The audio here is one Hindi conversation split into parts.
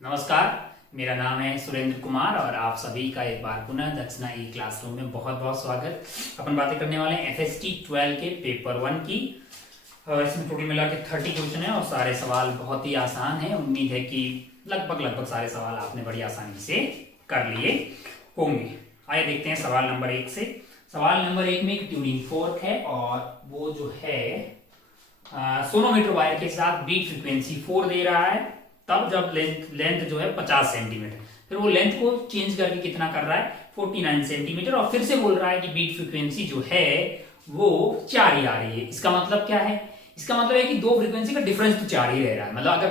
नमस्कार, मेरा नाम है सुरेंद्र कुमार और आप सभी का एक बार पुनः दक्षिणा ई क्लासरूम में बहुत बहुत स्वागत। अपन बातें करने वाले हैं FST 12 के पेपर 1 की। इसमें टोटल मिला के 30 क्वेश्चन है और सारे सवाल बहुत ही आसान है। उम्मीद है कि लगभग सारे सवाल आपने बड़ी आसानी से कर लिए होंगे। आइए देखते हैं सवाल नंबर 1 से। सवाल नंबर 1 में एक ट्यूनिंग फोर्क है और वो जो है सोनोमीटर वायर के साथ बीट फ्रीक्वेंसी 4 दे रहा है, तब जब लेंथ जो है 50 सेंटीमीटर, फिर वो लेंथ को चेंज करके कितना कर रहा है 49 सेंटीमीटर, और फिर से बोल रहा है कि बीट फ्रीक्वेंसी जो है वो 4 ही आ रही है। इसका मतलब क्या है? इसका मतलब है कि दो फ्रीक्वेंसी का डिफरेंस तो 4 ही रह रहा है। मतलब अगर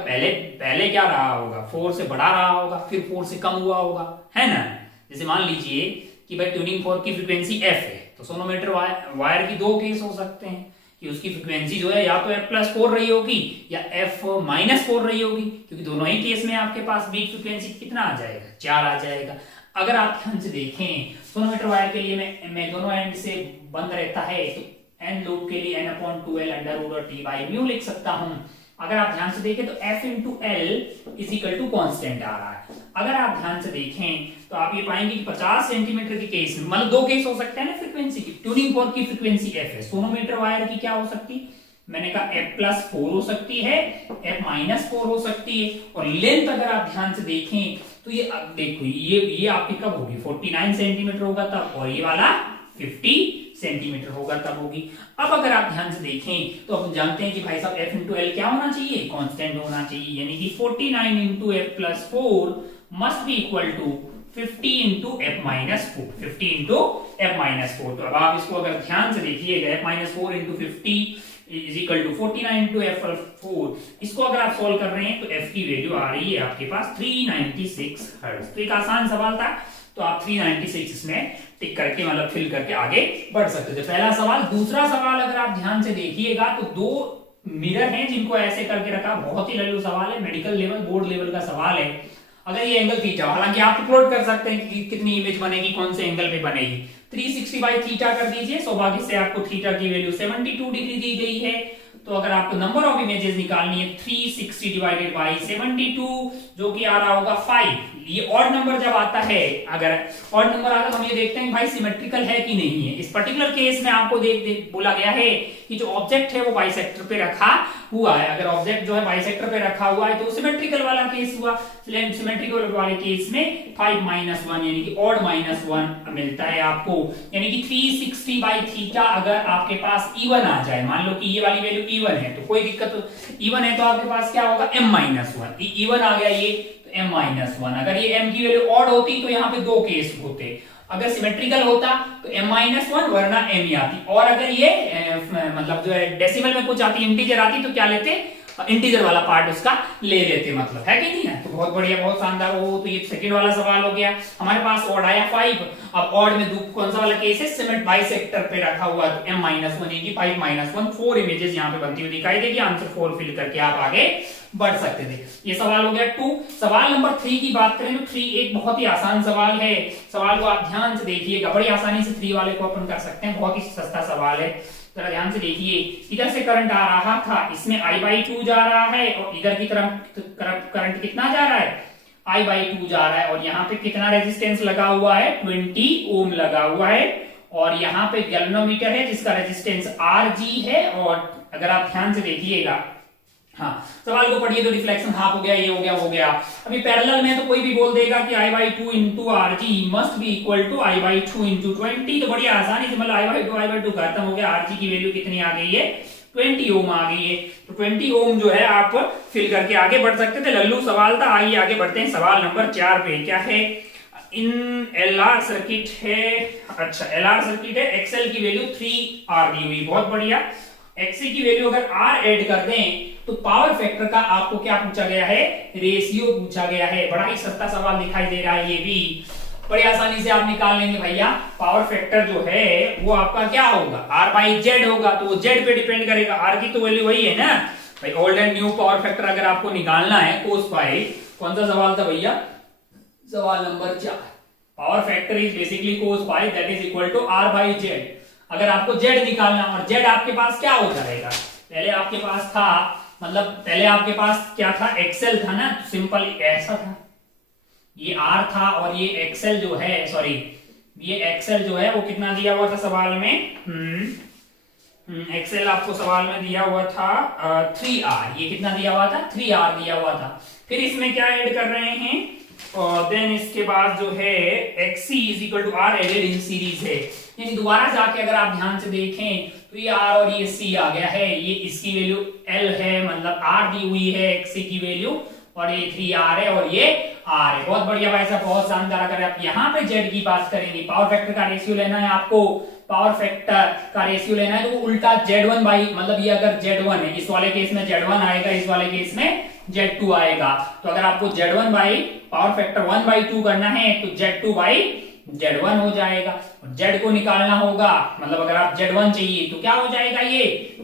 पहले क्या रहा होगा, 4 से बड़ा रहा होगा, फिर 4 से कम हुआ होगा, है ना। जैसे मान लीजिए कि भाई ट्यूनिंग फोर्क की फ्रीक्वेंसी f है, तो सोनोमीटर वायर की दो केस हो सकते हैं कि उसकी फ्रीक्वेंसी जो है या तो f+4 रही होगी या f-4 रही होगी, क्योंकि दोनों ही केस में आपके पास बीट फ्रीक्वेंसी कितना आ जाएगा, 4 आ जाएगा। अगर आप ध्यान से देखें, सोनोमीटर वायर के लिए मैं दोनों एंड से बंद रहता है, तो एन लूप के लिए n/2l/T/μ लिख सकता हूं। अगर आप ध्यान से देखें तो f/L कांस्टेंट आ रहा है। अगर आप ध्यान से देखें तो आप ये पाएंगे कि 50 सेंटीमीटर के केस में, मतलब दो केस हो सकते हैं ना फ्रीक्वेंसी की। ट्यूनिंग फोर्क की फ्रीक्वेंसी f है, सोनोमीटर वायर की क्या हो सकती, मैंने कहा f+4 हो सकती है, f-4 हो सकती है। और लेंथ अगर आप ध्यान से देखें तो ये अब देखो ये आपकी कब होगी 49 सेंटीमीटर होगा तब, और ये वाला 50 सेंटीमीटर होगा तब होगी। अब अगर आप ध्यान से देखें तो हम जानते हैं कि भाई साहब f/L क्या होना चाहिए, कांस्टेंट होना चाहिए, यानी कि 49 f+4 must be equal to 50 f-4, 50 तो अब आप इसको अगर ध्यान से देखिएगा, f-4 50 is equal to 49 f+4, इसको अगर आप सॉल्व कर रहे हैं तो f की वैल्यू आ रही है आपके पास 396 हर्ट्ज। तो एक आसान सवाल था, तो आप 396 इसमें टिक करके मतलब फिल करके आगे बढ़ सकते थे। पहला सवाल। दूसरा सवाल अगर आप ध्यान से देखिएगा तो दो मिरर हैं जिनको ऐसे करके रखा, बहुत ही लल्लू सवाल है, मेडिकल लेवल बोर्ड लेवल का सवाल है। अगर ये एंगल थीटा, हालांकि आप प्लॉट कर सकते हैं कि कितनी इमेज बनेगी, कौन से एंगल पे बनेगी। 360/थीटा कर दीजिए, सौभाग्य से आपको थीटा की वैल्यू 72 डिग्री दी गई है। तो अगर आपको नंबर ऑफ इमेजेस निकालनी है 360/72, जो कि आ रहा होगा 5। ये ऑड नंबर जब आता है, अगर ऑड नंबर आता है तो हम ये देखते हैं भाई सिमेट्रिकल है कि नहीं है। इस पर्टिकुलर केस में आपको बोला गया है कि जो ऑब्जेक्ट है वो बाइसेक्टर पे रखा हुआ है। अगर ऑब्जेक्ट जो है बाइसेक्टर पे रखा हुआ है तो सिमेट्रिकल वाला केस हुआ। सिमेट्रिकल वाले केस में 5-1 यानी कि ऑड -1 मिलता है आपको, यानी कि 360/थीटा अगर आपके पास इवन आ जाए, मान लो कि ये वाली वैल्यू इवन है तो कोई दिक्कत, इवन है तो आपके पास क्या होगा m-1। इवन आ गया ये तो m-1। अगर ये m की वैल्यू ऑड होती तो यहाँ पे दो केस होते, अगर सिमेट्रिकल होता तो m-1 वरना m ही आती, और अगर ये मतलब जो है डेसिमल में कुछ आती, इंटीजर आती, तो क्या लेते, इंटीजर वाला पार्ट उसका ले लेते, मतलब है कि नहीं है। तो बहुत बढ़िया, बहुत शानदार। हो तो ये सेकंड वाला सवाल हो गया। हमारे पास ऑड आया 5। अब ऑड में कौन सा वाला केस है, सिमेट बाइसेक्टर पे रखा हुआ, तो m-1 यानी कि 5-1 4 इमेजेस यहाँ पे बनती हुई दिखाई देगी। आंसर 4 फिल करके आप आगे बढ़ सकते थे। ये सवाल हो गया 2। सवाल नंबर 3 की बात करें तो 3 एक बहुत ही आसान सवाल है। सवाल को आप ध्यान से देखिएगा, बड़ी आसानी से 3 वाले को अपन कर सकते हैं, बहुत ही सस्ता सवाल है। जरा ध्यान से देखिए, इधर से करंट आ रहा था, इसमें I/2 जा रहा है, और इधर की तरफ करंट कितना जा रहा है, I/2 जा रहा है। और यहाँ पे कितना रेजिस्टेंस लगा हुआ है, 20 ओम लगा हुआ है। और यहाँ पे गैल्वेनोमीटर है जिसका रेजिस्टेंस Rg है। और अगर आप ध्यान से देखिएगा, हाँ सवाल को पढ़िए तो डिफ्लेक्शन हाफ हो गया, ये हो गया, हो गया। अभी पैरेलल में तो कोई भी बोल देगा कि I/2 into Rg must be equal to I/2 into 20, तो बड़ी आसानी से मतलब I/2 खत्म हो गया। Rg की वैल्यू कितनी आ गई है, 20 ओम आ गई है। तो 20 ओम जो है आप फिल करके आगे बढ़ सकते थे। लल्लू सवाल था। आइए आगे बढ़ते हैं सवाल नंबर 4 पे। क्या है, इन LR सर्किट है, अच्छा LR सर्किट है, XL की वैल्यू 3R दी हुई, बहुत बढ़िया। XC की वैल्यू अगर R ऐड कर दें तो पावर फैक्टर का आपको क्या पूछा गया है, रेशियो पूछा गया है। बड़ा ही सस्ता सवाल दिखाई दे रहा है, ये भी बड़ी आसानी से आप निकाल लेंगे भैया। पावर फैक्टर जो है वो आपका क्या होगा, R/Z होगा, तो वो Z पे डिपेंड करेगा। R की तो वैल्यू वही है ना भाई। Old and new power factor अगर आपको निकालना है cos⁻, कौन सा सवाल था भैया, सवाल number 4। Power factor is basically cos⁻, that is equal to R/Z। अगर आपको Z निकालना, और Z आपके पास क्या हो जाएगा, पहले आपके पास था मतलब पहले आपके पास क्या था, एक्सेल था ना, सिंपल ऐसा था, ये आर था और ये एक्सेल जो है, सॉरी ये एक्सेल जो है वो कितना दिया हुआ था सवाल में, एक्सेल आपको सवाल में दिया हुआ था 3R, ये कितना दिया हुआ था, 3R दिया हुआ था। फिर इसमें क्या ऐड कर रहे हैं, और देन इसके बाद जो है XC is equal to R added in series है, यानी दोबारा जाके अगर आप ध्यान से देखें तो ये R और ये C आ गया है, ये इसकी वैल्यू L है, मतलब R दी हुई है XC की वैल्यू, और ये 3R है और ये R है। बहुत बढ़िया भाई साहब, बहुत शानदार। अगर आप यहाँ पे Z की बात करेंगे, पावर फैक्टर का रेशियो लेना है आपको, पावर फैक्टर का रेशियो लेना है, तो वो उल्टा Z1 बाई, मतलब ये अगर Z1 है, इस वाले केस में Z1 आएगा, इस वाले केस में Z2 आएगा। तो अगर आपको Z1 बाई पावर फैक्टर 1/2 करना है तो Z2 बाई Z1 हो जाएगा। Z को निकालना होगा, मतलब अगर आप Z1 चाहिए तो क्या हो जाएगा, ये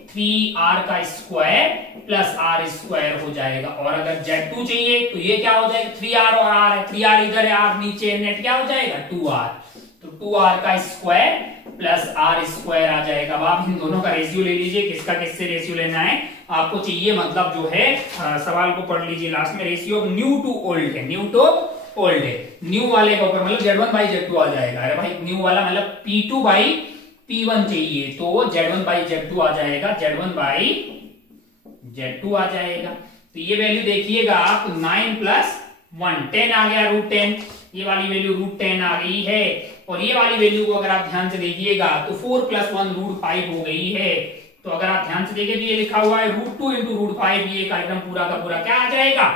3R का स्क्वायर प्लस R स्क्वायर हो जाएगा। और अगर Z2 चाहिए तो ये क्या हो जाएगा, 3R और R है, 3R इधर है, R नीचे, नेट क्या हो जाएगा 2R, तो 2R का स्क्वायर प्लस R स्क्वायर आ जाएगा। अब आप इन दोनों का रेशियो ले लीजिए, किसका किससे रेशियो लेना है आपको चाहिए, मतलब जो है सवाल को पढ़ लीजिए लास्ट में, रेशियो न्यू टू ओल्ड है, न्यू टू ओल्ड है, न्यू वाले का ऊपर मतलब Z1 बाई Z2 आ जाएगा। अरे भाई न्यू वाला मतलब P2 बाई P1 चाहिए तो Z1 बाई Z2 आ जाएगा, Z1 बाई Z2 आ जाएगा। तो ये वैल्यू देखिएगा आप, 9 प्लस 1 10 आ गया, √10, ये वाली वैल्यू √10 आ गई है। और ये वाली वैल्यू को अगर आप ध्यान से देखिएगा तो 4 प्लस 1 √5 हो गई है। तो अगर आप ध्यान से देखें तो ये लिखा हुआ है √2 इंटू √5, ये कार्यक्रम पूरा का पूरा क्या आ जाएगा,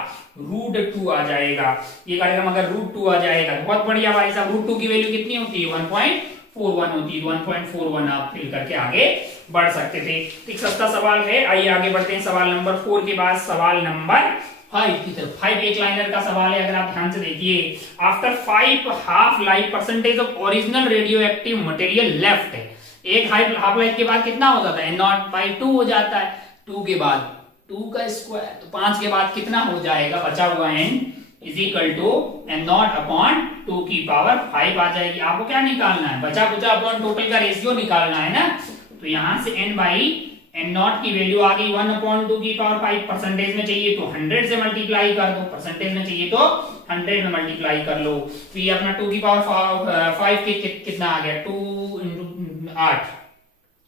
√2 आ जाएगा। ये कार्यक्रम अगर √2 आ जाएगा तो बहुत बढ़िया भाई साहब। √2 की वैल्यू कितनी होती है, 1.41 होती है, 1.41 आप फिल करके आगे बढ़ सकते थे। एक सस्ता सवाल है, आइए आगे बढ़ते हैं सवाल नंबर 4 के बाद सवाल नंबर 5 की तरफ। 5 एक लाइनर का सवाल है, अगर आप ध्यान से देखिए, after 5 half life percentage of original radio active material left है, एक हाफ लाइफ के बाद कितना हो जाता है, n0/2 हो जाता है, 2 के बाद 2 का स्क्वायर, तो 5 के बाद कितना हो जाएगा, बचा हुआ n is equal to n0/2 की पावर 5 आ जाएगी। आपको क्या निकालना है, बचा कुचा अपॉन टोटल का रेशियो निकालना है ना। तो यहां से n बाई n0 की वैल्यू आ गई 1/2 की पावर 5, परसेंटेज में चाहिए तो 100 से मल्टीप्लाई कर दो, परसेंटेज में चाहिए तो 100 में मल्टीप्लाई कर लो। तो ये अपना 2 की पावर 5 के कितना आ गया, 2 इंटू 8,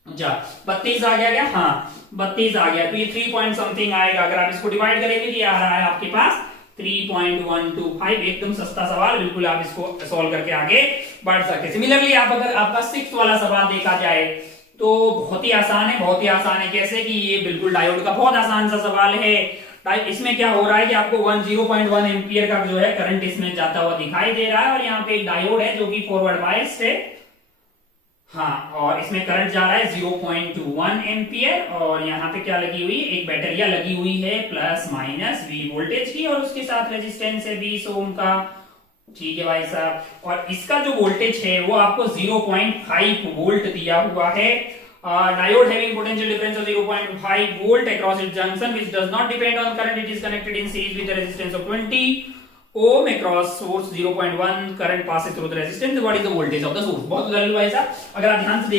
अच्छा 32 आ गया क्या, हाँ 32 आ गया। तो ये 3 पॉइंट समथिंग आएगा। अगर आप इसको डिवाइड करेंगे तो ये आ रहा है आपके पास 3.125। एकदम सस्ता सवाल, बिल्कुल आप इसको सॉल्व करके आगे बढ़ सकते। सिमिलरली आप अगर आपका 6th वाला सवाल देखा जाए तो बहुत ही आसान है, बहुत ही आसान है। कैसे कि ये बिल्कुल डायोड का बहुत आसान सा सवाल है। इसमें क्या हो रहा है कि आपको 0.1 एम्पियर का जो है करंट इसमें जाता हुआ दिखाई दे रहा है, और यहाँ पे एक डायोड है जो कि फॉरवर्ड बायस्ड है, हाँ, और इसमें करंट जा रहा है 0.1 एम्पियर, और यहाँ पे क्या लगी हुई, एक बैटरिया लगी हुई है प्लस माइनस V वोल्टेज की, और उसके साथ रेजिस्टेंस है 20 ओम का, ठीक है भाई साहब। और इसका जो वोल्टेज है वो आपको 0.5 वोल्ट दिया हुआ है। Diode having potential difference of 0.5 volt across its junction which does not depend on current, it is connected in series with the resistance of 20 ohm across source, 0.1 current passes through the resistance, what is the voltage of the source. बहुत जल्दी भाई साहब, अगर आप ध्यान से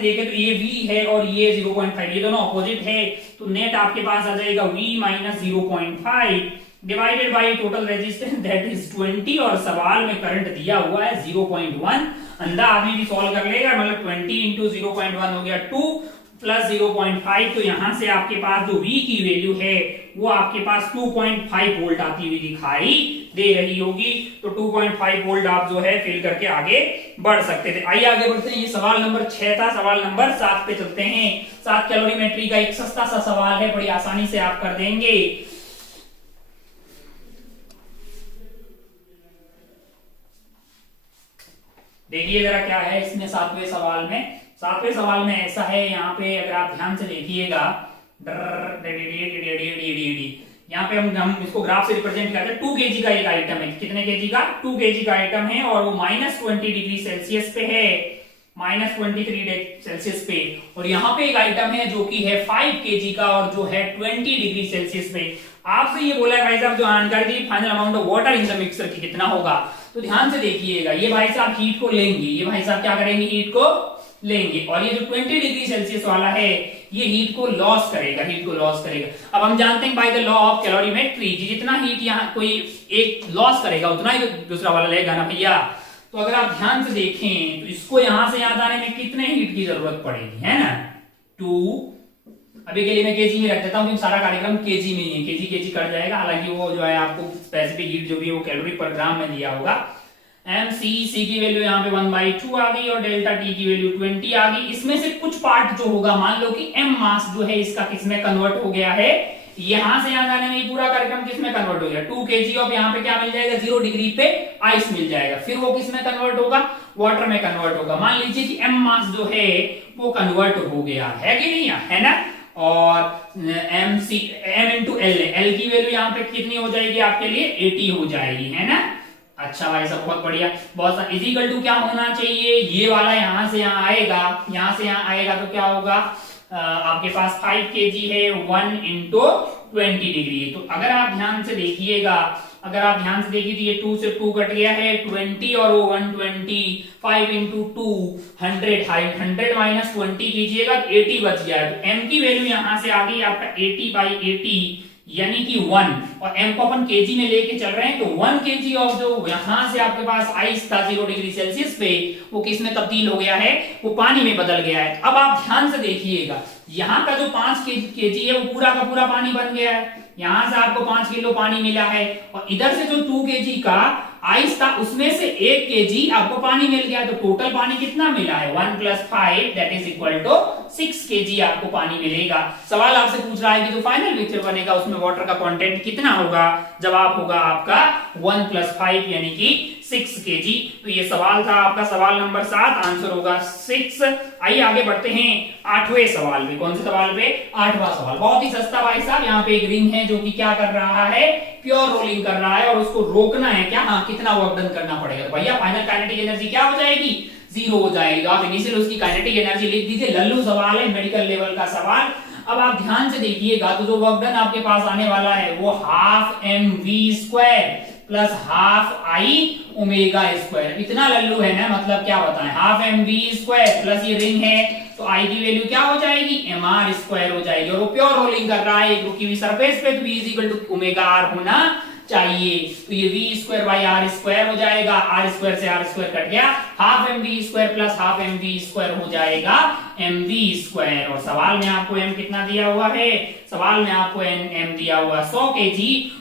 देखें तो ये V है और ये 0.5, ये दोनों ऑपोजिट है, तो नेट आपके पास आ जाएगा V minus 0.5 divided by total resistance that is 20, और सवाल में करंट दिया हुआ है 0.1। अंधा आदमी भी सॉल्व कर लेगा, मतलब 20 इंटू 0.1 हो गया 2 प्लस 0.5, तो यहां से आपके पास जो V की वैल्यू है वो आपके पास 2.5 वोल्ट आती हुई दिखाई दे रही होगी। तो 2.5 वोल्ट आप जो है फिल करके आगे बढ़ सकते थे। आइए आगे बढ़ते हैं, ये सवाल नंबर 6 था। सवाल नंबर 7 पे चलते हैं। 7 कैलोरीमेट्री का एक सस्ता सा सवाल है, बड़ी आसानी से आप कर देंगे। देखिए जरा क्या है इसमें 7वें सवाल में। 7वें सवाल में ऐसा है, यहाँ पे अगर आप ध्यान से देखिएगा, यहाँ पे हम इसको ग्राफ से रिप्रेजेंट करते हैं। 2 kg का एक आइटम है, कितने kg का, 2 kg का आइटम है, और वो -20 डिग्री सेल्सियस पे है, -23 सेल्सियस पे। और यहाँ पे एक आइटम है जो कि है 5 kg का, और जो है 20 डिग्री सेल्सियस पे। आपसे ये बोला है भाई साहब जो जानकारी दी, final amount of water in the mixer की कितना होगा। तो ध्यान से देखिएगा, ये भाई साहब हीट को लेंगे, ये भाई साहब क्या करेंगे, हीट को लेंगे, और ये जो 20 डिग्री सेल्सियस वाला है ये हीट को लॉस करेगा। अब हम जानते हैं by the law of calorimetry जितना हीट यहाँ कोई एक लॉस करेगा उतना ही दूसरा वाला लेगा ना भैया। तो अगर आप ध्यान से देखें तो इसको यहां से यहां आने में कितने हीट की जरूरत पड़ेगी, है ना, 2। अभी के लिए मैं केजी में रख देता हूं क्योंकि सारा कार्यक्रम केजी में ही है, केजी कट जाएगा। हालांकि वो जो है आपको स्पेसिफिक हीट जो भी है वो कैलोरी पर ग्राम में दिया होगा। एम सी की वैल्यू यहाँ पे 1/2 आ गई और डेल्टा टी की वैल्यू 20 आ गई। इसमें से कुछ पार्ट जो होगा, मान लो कि एम मास जो है इसका किसमें कन्वर्ट हो गया है, यहां से यहां जाने में पूरा कार्यक्रम किसमें कन्वर्ट हो गया, 2 kg ऑफ यहाँ पे क्या मिल जाएगा, 0 डिग्री पे आइस मिल जाएगा। फिर वो किसमें कन्वर्ट होगा, वाटर में कन्वर्ट होगा। मान लीजिए कि एम मास जो है वो कन्वर्ट हो गया है कि नहीं, है ना। और एम इंटू एल की वैल्यू यहाँ पे कितनी हो जाएगी आपके लिए, 80 हो जाएगी, है ना। अच्छा भाई सब बहुत बढ़िया। बहुत सा इजिकल टू क्या होना चाहिए, ये वाला यहां से यहां आएगा, यहां से यहां आएगा तो क्या होगा, आपके पास 5 kg है, 1 इंटू 20 डिग्री। तो अगर आप ध्यान से देखिएगा, अगर आप ध्यान से देखिए तो ये 2 से 2 कट गया है, 20 और वो 120, 5 इंटू 2 100 माइनस 20 कीजिएगा तो 80 बच गया है। तो m की वैल्यू यहां से आ गई आपका 80/80 यानी कि 1, और m को अपन केजी में लेके चल रहे हैं तो 1 kg ऑफ जो यहां से आपके पास आइस था 0 डिग्री सेल्सियस पे, वो किस में तब्दील हो गया है, वो पानी में बदल गया है। अब आप ध्यान से देखिएगा, यहाँ का जो 5 kg है वो पूरा का पूरा पानी बन गया है। यहां से आपको 5 किलो पानी मिला है और इधर से जो 2 kg का आइस था उसमें से 1 kg आपको पानी मिल गया। तो टोटल पानी कितना मिला है, 1 + 5 that is equal to 6 kg आपको पानी मिलेगा। सवाल आपसे पूछ रहा है कि जो फाइनल पिक्चर बनेगा उसमें वाटर का कंटेंट कितना होगा, जवाब होगा आपका 1 + 5 यानी कि 6 kg। तो ये सवाल था आपका सवाल नंबर 7, आंसर होगा 6। आइए आगे बढ़ते हैं 8वें सवाल पे। कौन से सवाल पे, 8वां सवाल। बहुत ही सस्ता भाई साहब, यहाँ पे एक रिंग है जो कि क्या कर रहा है, प्योर रोलिंग कर रहा है और उसको रोकना है क्या, हाँ कितना वर्क डन करना पड़ेगा। तो भैया फाइनल काइनेटिक एनर्जी क्या हो जाएगी, 0 हो जाएगी। आप इनिशियल उसकी काइनेटिक एनर्जी लिख दीजिए। लल्लू सवाल है, मेडिकल लेवल का सवाल। अब आप ध्यान से देखिएगा तो जो वर्क डन आपके पास आने वाला है वो ½ mv² प्लस ½ I इतना लल्लू है ना, मतलब क्या बताएं, ½ mv² प्लस ये रिंग है तो I की वैल्यू क्या हो जाएगी, mr² हो जाएगी। और वो प्योर रोलिंग कर रहा है एक रुकी हुई सरफेस पे, तो V = ωr होना चाहिए। तो ये v²/r² हो जाएगा, r² से r² कट गया, ½ mv² प्लस ½ mv² हो जाएगा mv²। और सवाल में आपको m कितना दिया हुआ है, सवाल में आपको m दिया हुआ 100 kg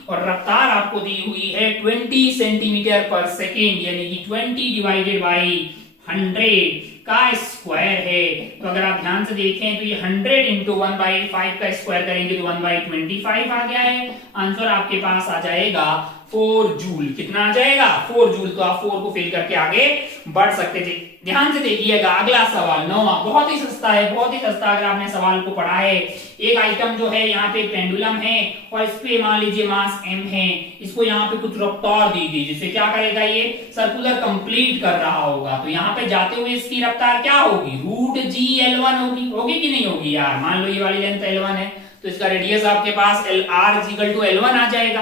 और रफ्तार आपको दी हुई है 20 cm/s यानी कि 20/100 का स्क्वायर है। तो अगर आप ध्यान से देखें तो ये 100 इंटू 1/5 का स्क्वायर करेंगे तो 1/25 आ गया है। आंसर आपके पास आ जाएगा 4 जूल। कितना आ जाएगा, 4 जूल। तो आप 4 को फिल करके आगे बढ़ सकते थे। ध्यान से देखिएगा अगला सवाल 9वां, बहुत ही सस्ता है, बहुत ही सस्ता। अगर आपने सवाल को पढ़ा है, एक आइटम जो है यहाँ पे पेंडुलम है और इस पे मान लीजिए मास m है, इसको यहाँ पे कुछ रफ्तार दी गई जिससे क्या करेगा, ये सर्कुलर कंप्लीट कर रहा होगा। तो यहाँ पे जाते हुए इसकी रफ्तार क्या होगी, √g_L1 होगी, होगी कि नहीं होगी यार। मान लो ये वाली लेंथ L1 है तो इसका रेडियस आपके पास r = L1 आ जाएगा।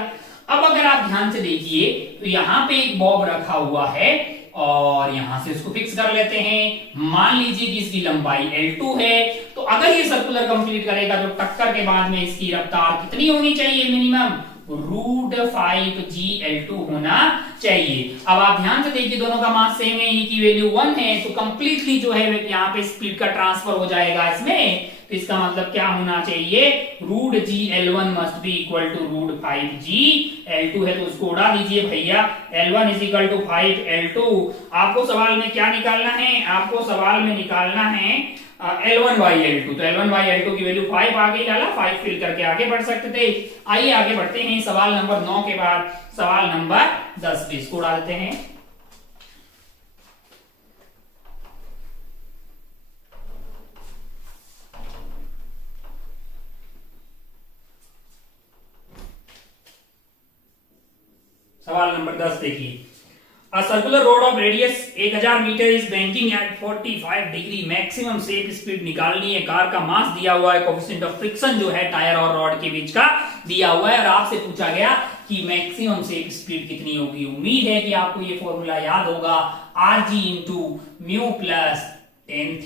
अब अगर आप ध्यान से देखिए तो यहाँ पे एक बॉब रखा हुआ है और यहां से इसको फिक्स कर लेते हैं। मान लीजिए कि इसकी लंबाई L2 है, तो अगर ये सर्कुलर कंप्लीट करेगा तो टक्कर के बाद में इसकी रफ्तार कितनी होनी चाहिए, मिनिमम √5g_L2 होना चाहिए। अब आप ध्यान से देखिए दोनों का मास सेम है, E की वैल्यू 1 है, तो कंप्लीटली जो है यहाँ पे स्पीड का ट्रांसफर हो जाएगा इसमें। तो इसका मतलब क्या होना चाहिए, √g_L1 must be equal to √5g_L2 है, तो उसको उड़ा दीजिए भैया। L1 = 5L2। आपको सवाल में क्या निकालना है, आपको सवाल में निकालना है L1/L2। तो L1/L2 की वैल्यू 5 आ गई, डाला 5 फिल करके आगे बढ़ सकते थे। आइए आगे बढ़ते हैं सवाल नंबर 9 के बाद सवाल नंबर 10 पे इसको उड़ा देते हैं। सवाल नंबर 10 देखिए, A circular rod of radius 1000 metre is banking at 45 degree, maximum safe speed निकालनी है। कार का मास दिया हुआ है, कोएफिशिएंट ऑफ फ्रिक्शन जो है टायर और रॉड के बीच का दिया हुआ है और आपसे पूछा गया कि मैक्सिमम सेफ स्पीड कितनी होगी। उम्मीद है कि आपको ये फॉर्मूला याद होगा, rg × μ + tan θ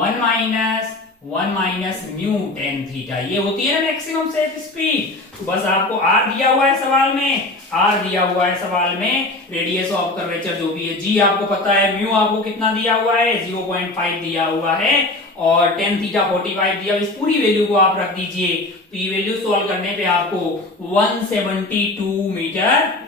1 - 1 minus mu tan theta, ये होती है ना मैक्सिमम सेट स्पीड। तो बस आपको आर दिया हुआ है सवाल में, आर दिया हुआ है सवाल में, रेडियस ऑफ कर्वेचर जो भी है, जी आपको पता है, म्यू आपको कितना दिया हुआ है 0.5 दिया हुआ है, और टेन थीटा 45 दिया। इस पूरी वैल्यू को आप रख दीजिए, तो ये वैल्यू सॉल्व करने पे आपको 172 मीटर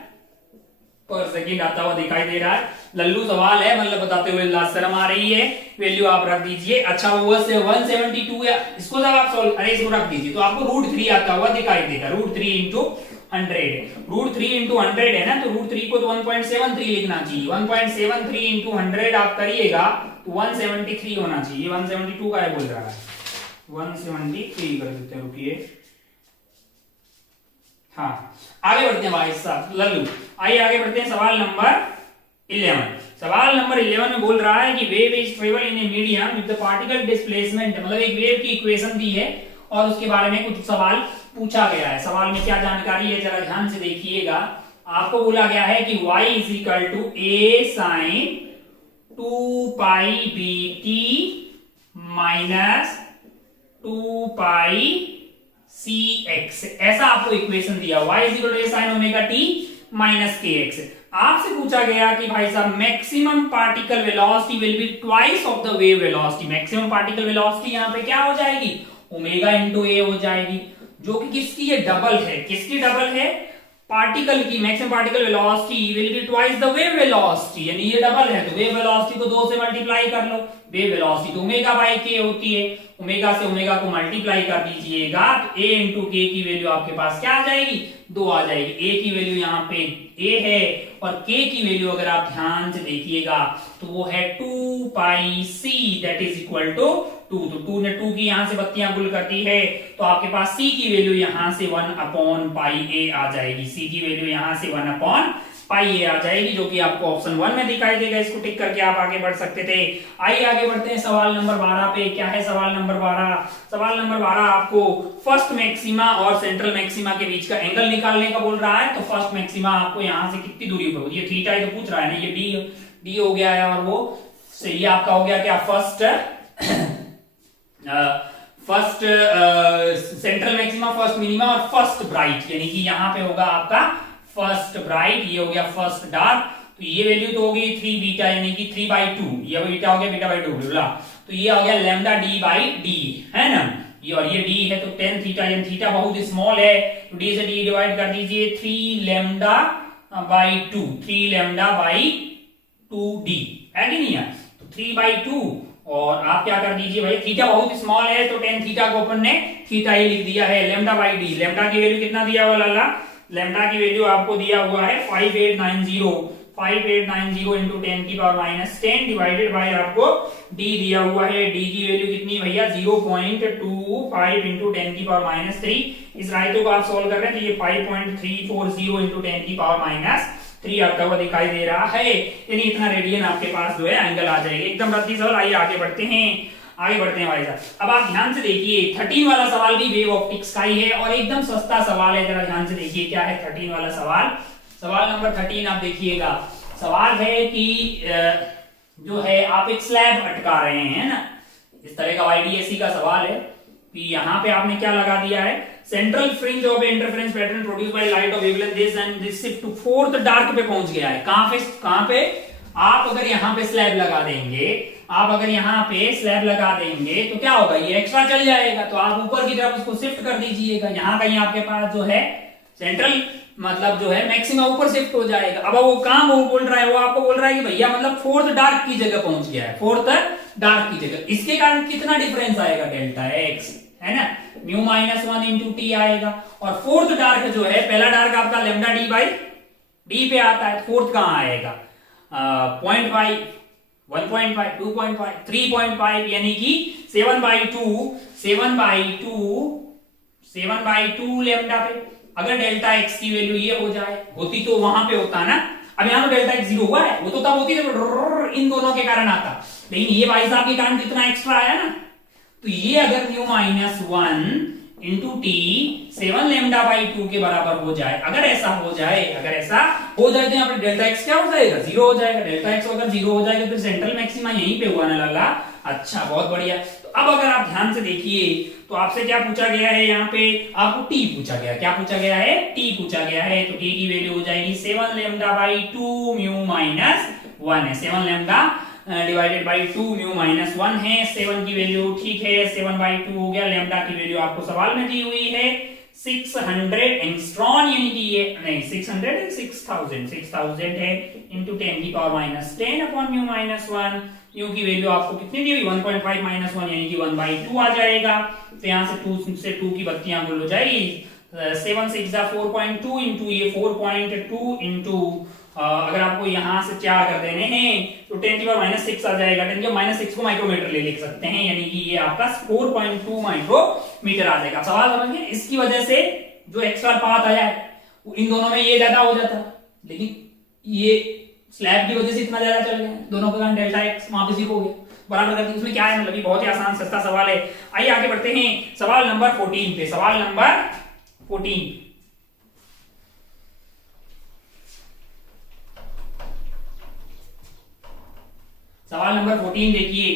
पर सेकंड आता हुआ दिखाई दे रहा है। लल्लू सवाल है, मतलब बताते हुए शर्म आ रही है, वैल्यू आप रख दीजिए। अच्छा वो से 172 या इसको जब आप सॉल्व अरे इसको रख दीजिए तो आपको √3 आता हुआ दिखाई देगा, √3 इंटू 100, √3 इंटू 100 है ना, तो √3 को तो 1.73 लिखना चाहिए, 1.73 इंटू 100 आप करिएगा तो 173 होना चाहिए, 172 का है बोल रहा है, 173 कर देते हैं, रुकिए। हाँ आगे बढ़ते हैं भाई साहब लल्लू, आइए आगे बढ़ते हैं सवाल नंबर 11। सवाल नंबर 11 में बोल रहा है कि wave is travel in a medium with the particle displacement, मतलब एक वेव की इक्वेशन दी है और उसके बारे में कुछ सवाल पूछा गया है। सवाल में क्या जानकारी है जरा ध्यान से देखिएगा। आपको बोला गया है कि y is equal to a sine 2 pi bt minus 2 pi cx, ऐसा आपको इक्वेशन दिया। y is equal to a sine omega t minus kx। आपसे पूछा गया कि भाई साहब maximum particle velocity will be twice of the wave velocity. Maximum particle velocity यहाँ पे क्या हो जाएगी, ओमेगा इंटू ए हो जाएगी, जो कि किसकी है, डबल है। किसकी डबल है, पार्टिकल की। Maximum particle velocity will be twice the wave velocity, यानी ये डबल है तो वेव वेलोसिटी को 2 से मल्टीप्लाई कर लो। वेव वेलोसिटी तो ओमेगा बाई के होती है, ओमेगा से ओमेगा को मल्टीप्लाई कर दीजिएगा तो a इंटू के की वैल्यू आपके पास क्या आ जाएगी, 2 आ जाएगी। a की वैल्यू यहाँ पे a है और k की वैल्यू अगर आप ध्यान से देखिएगा तो वो है 2 pi c that is equal to 2। तो 2 ने 2 की यहां से बत्तियां गुल करती है तो आपके पास c की वैल्यू यहां से 1 अपॉन पाई a आ जाएगी। c की वैल्यू यहां से 1 अपॉन पाई a आ जाएगी, जो कि आपको ऑप्शन 1 में दिखाई देगा। इसको टिक करके आप आगे बढ़ सकते थे। आइए आगे बढ़ते हैं सवाल नंबर 12 पे। क्या है सवाल नंबर 12? सवाल नंबर 12 आपको फर्स्ट मैक्सिमा और सेंट्रल मैक्सिमा के बीच का एंगल निकालने का बोल रहा है। तो फर्स्ट मैक्सिमा आपको यहां से कितनी दूरी पर होगी, ये थीटा ही तो पूछ रहा है ना, ये डी हो गया है, और वो ये आपका हो गया क्या, first central maxima, first minima और फर्स्ट ब्राइट, यानी कि यहाँ पे होगा आपका फर्स्ट ब्राइट, ये हो गया फर्स्ट डार्क। तो ये वैल्यू तो होगी 3 बीटा यानी कि 3/2, ये बीटा हो गया, बीटा बाई 2 बोला, तो ये हो गया लैम्डा डी बाई डी, है ना, ये और ये डी है तो टेन थीटा, यानी थीटा बहुत स्मॉल है तो डी से डी डिवाइड कर दीजिए, 3 lambda by 2, 3 lambda by 2d है कि नहीं है, तो 3/2। और आप क्या कर दीजिए भाई, थीटा बहुत स्मॉल है तो टेन थीटा को अपन ने थीटा ही लिख दिया है, लैम्डा बाई डी। लैम्डा की वैल्यू कितना दिया हुआ लाला, लैम्डा की वैल्यू आपको दिया हुआ है 5890 इंटू 10 की पावर माइनस 10 डिवाइडेड बाय आपको डी दिया हुआ है। डी की वैल्यू कितनी भैया 0.25 इंटू 10 की पावर माइनस 3। इस राइतो को आप सोल्व कर रहे हैं तो ये 5.340 इंटू 10 की पावर माइनस 3 आता हुआ दिखाई दे रहा है, यानी इतना रेडियन आपके पास जो है एंगल आ जाएगा। एकदम रद्दी सवाल। आइए आगे बढ़ते हैं, आगे बढ़ते हैं भाई साहब। अब आप ध्यान से देखिए 13 वाला सवाल भी वेव ऑप्टिक्स का ही है और एकदम सस्ता सवाल है, जरा ध्यान से देखिए क्या है 13 वाला सवाल। सवाल नंबर 13 आप देखिएगा, सवाल है कि जो है आप एक स्लैब अटका रहे हैं ना, इस तरह का आईडीएससी का सवाल है कि यहाँ पे आपने क्या लगा दिया है, central fringe of interference pattern produce by light of wavelength this and this shift to fourth dark पे पहुंच गया है। कहां पे आप अगर यहाँ पे स्लैब लगा देंगे, आप अगर यहाँ पे स्लैब लगा देंगे तो क्या होगा, ये एक्स्ट्रा चल जाएगा, तो आप ऊपर की तरफ उसको शिफ्ट कर दीजिएगा। यहाँ कहीं आपके पास जो है सेंट्रल मतलब जो है मैक्सिमम ऊपर शिफ्ट हो जाएगा। अब वो काम वो बोल रहा है, वो आपको बोल रहा है कि भैया मतलब फोर्थ डार्क की जगह पहुंच गया है, फोर्थ डार्क की जगह। इसके कारण कितना डिफरेंस आएगा, डेल्टा एक्स है ना, म्यू माइनस 1 इंटू टी आएगा। और फोर्थ डार्क जो है, पहला डार्क आपका लेमडा डी बाई डी पे आता है, फोर्थ कहां आएगा 0.5, 1.5, 2.5, 3.5, यानी कि 7/2 लेमडा पे। अगर डेल्टा एक्स की वैल्यू ये हो जाए, होती तो वहां पे होता ना, अब यहाँ तो डेल्टा एक्स 0 हुआ है, वो तो तब होती जब इन दोनों के कारण आता, लेकिन ये भाई साहब के कारण कितना एक्स्ट्रा आया ना, तो ये अगर mu minus 1 into T 7 lambda by 2 के बराबर हो जाए, अगर ऐसा हो जाए तो यहाँ पे डेल्टा एक्स क्या हो जाएगा, 0 हो जाएगा। डेल्टा एक्स अगर 0 हो जाएगा तो सेंट्रल मैक्सिमा यहीं पे हुआ ना लाला। अच्छा बहुत बढ़िया। तो अब अगर आप ध्यान से देखिए तो आपसे क्या पूछा गया है, यहाँ पे आपको टी पूछा गया, क्या पूछा गया है, टी पूछा गया है। तो टी की वैल्यू हो जाएगी 7 लैम्डा बाई 2 म्यू माइनस 1 है, 7 lambda divided by 2 mu minus 1 है। 7 की वैल्यू ठीक है 7 बाई 2 हो गया। लैम्डा की वैल्यू आपको सवाल में दी हुई है 600 एंगस्ट्रॉन, यानी कि ये नहीं 600 6000 है इंटू 10 की power minus 10 upon mu minus 1। Mu की वैल्यू आपको कितनी दी हुई 1.5 माइनस 1 यानी कि 1/2 आ जाएगा। तो यहाँ से 2 से 2 की बत्तियां गुल हो जाएगी। 7 6 4.2 इंटू ये 4.2 इंटू अगर आपको यहाँ से 4 कर देने हैं तो 10 की पावर माइनस 6 आ जाएगा। 10 की पावर माइनस 6 को माइक्रोमीटर ले लिख सकते हैं, यानी कि ये आपका 4.2 माइक्रोमीटर आ जाएगा। सवाल समझ गए। इसकी वजह से जो एक्स्ट्रा पाथ आया है इन दोनों में ये ज्यादा हो जाता, लेकिन ये स्लैब की वजह से इतना ज्यादा चल गया, दोनों का डेल्टा एक्स वहां पे 0 हो गया बराबर करके। उसमें क्या है मतलब बहुत ही आसान सस्ता सवाल है। आइए आगे बढ़ते हैं सवाल नंबर 14 पे। सवाल नंबर 14 सवाल नंबर 14 देखिए।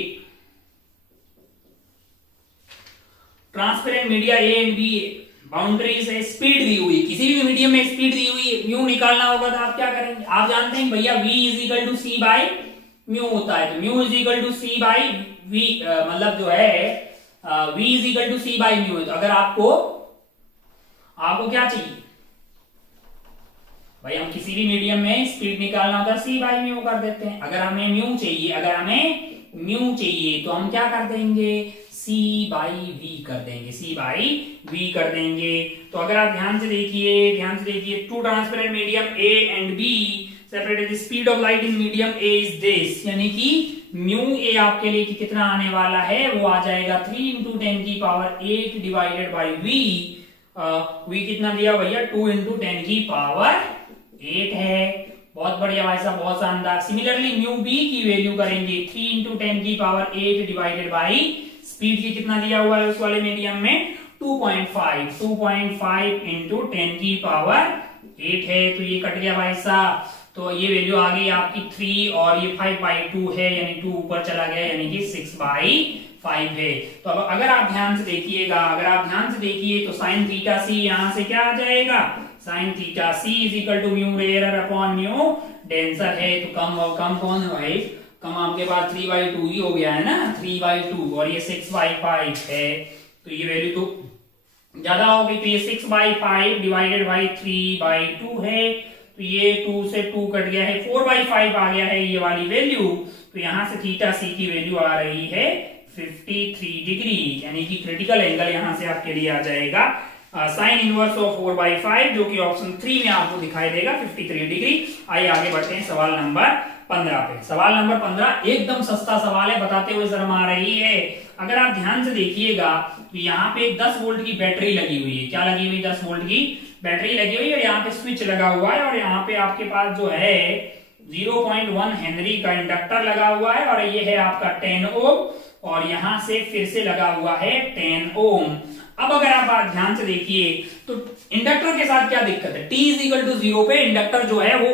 Transparent media A and B boundaries है, स्पीड दी हुई, किसी भी मीडियम में स्पीड दी हुई, म्यू निकालना होगा तो आप क्या करेंगे, आप जानते हैं भैया v is equal to c by mu होता है। तो mu is equal to c by v, मतलब जो है v is equal to c by mu है। तो अगर आपको क्या चाहिए भाई, हम किसी भी मीडियम में स्पीड निकालना होता है सी बाई म्यू कर देते हैं। अगर हमें म्यू चाहिए तो हम क्या कर देंगे, सी बाई वी कर देंगे, सी बाई वी कर देंगे। तो अगर आप ध्यान से देखिए two transparent medium A and B separated, speed of light in medium A is this, यानी कि म्यू ए आपके लिए कितना आने वाला है, वो आ जाएगा 3 इंटू 10 की power 8 divided by v. V कितना दिया भैया 2 इंटू 10 की पावर 8 है। बहुत बढ़िया भाई साहब, बहुत शानदार। सिमिलरली म्यू बी की वैल्यू करेंगे 3 इंटू 10 की पावर 8 डिवाइडेड बाई स्पीड की कितना दिया हुआ है उस वाले मीडियम में 2.5 इंटू 10 की पावर 8 है। तो ये कट गया भाई साहब, तो ये वैल्यू आ गई आपकी 3 और ये 5/2 है, यानी 2 ऊपर चला गया, यानी कि 6/5 है। तो अब अगर आप ध्यान से देखिए तो साइन थीटा सी यहाँ से क्या आ जाएगा, sine theta c is equal to mu rarer upon mu denser है। तो कम कौन है भाई, कम आपके पास 3/2 ही हो गया है ना, 3/2 और ये 6/5 है। तो ये वैल्यू तो ज्यादा हो गई, तो ये 6/5 डिवाइडेड बाई 3/2 है। तो ये 2 से 2 कट गया है, 4/5 आ गया है ये वाली वैल्यू। तो यहां से थीटा सी की वैल्यू आ रही है 53 डिग्री, यानी कि क्रिटिकल एंगल यहां से आपके लिए आ जाएगा साइन इनवर्स ऑफ 4/5, जो कि ऑप्शन 3 में आपको दिखाई देगा 53 डिग्री। आइए आगे बढ़ते हैं सवाल नंबर 15 पे। सवाल नंबर 15 एकदम सस्ता सवाल है, बताते हुए शर्म आ रही है। अगर आप ध्यान से देखिएगा तो यहाँ पे 10 वोल्ट की बैटरी लगी हुई है, क्या लगी हुई 10 वोल्ट की बैटरी लगी हुई है, यहाँ पे स्विच लगा हुआ है और यहाँ पे आपके पास जो है 0.1 हेनरी का इंडक्टर लगा हुआ है और ये है आपका 10 ओम और यहां से फिर से लगा हुआ है 10 ओम। अब अगर आप ध्यान से देखिए तो इंडक्टर के साथ क्या दिक्कत है, t इज इक्वल टू 0 पे इंडक्टर जो है वो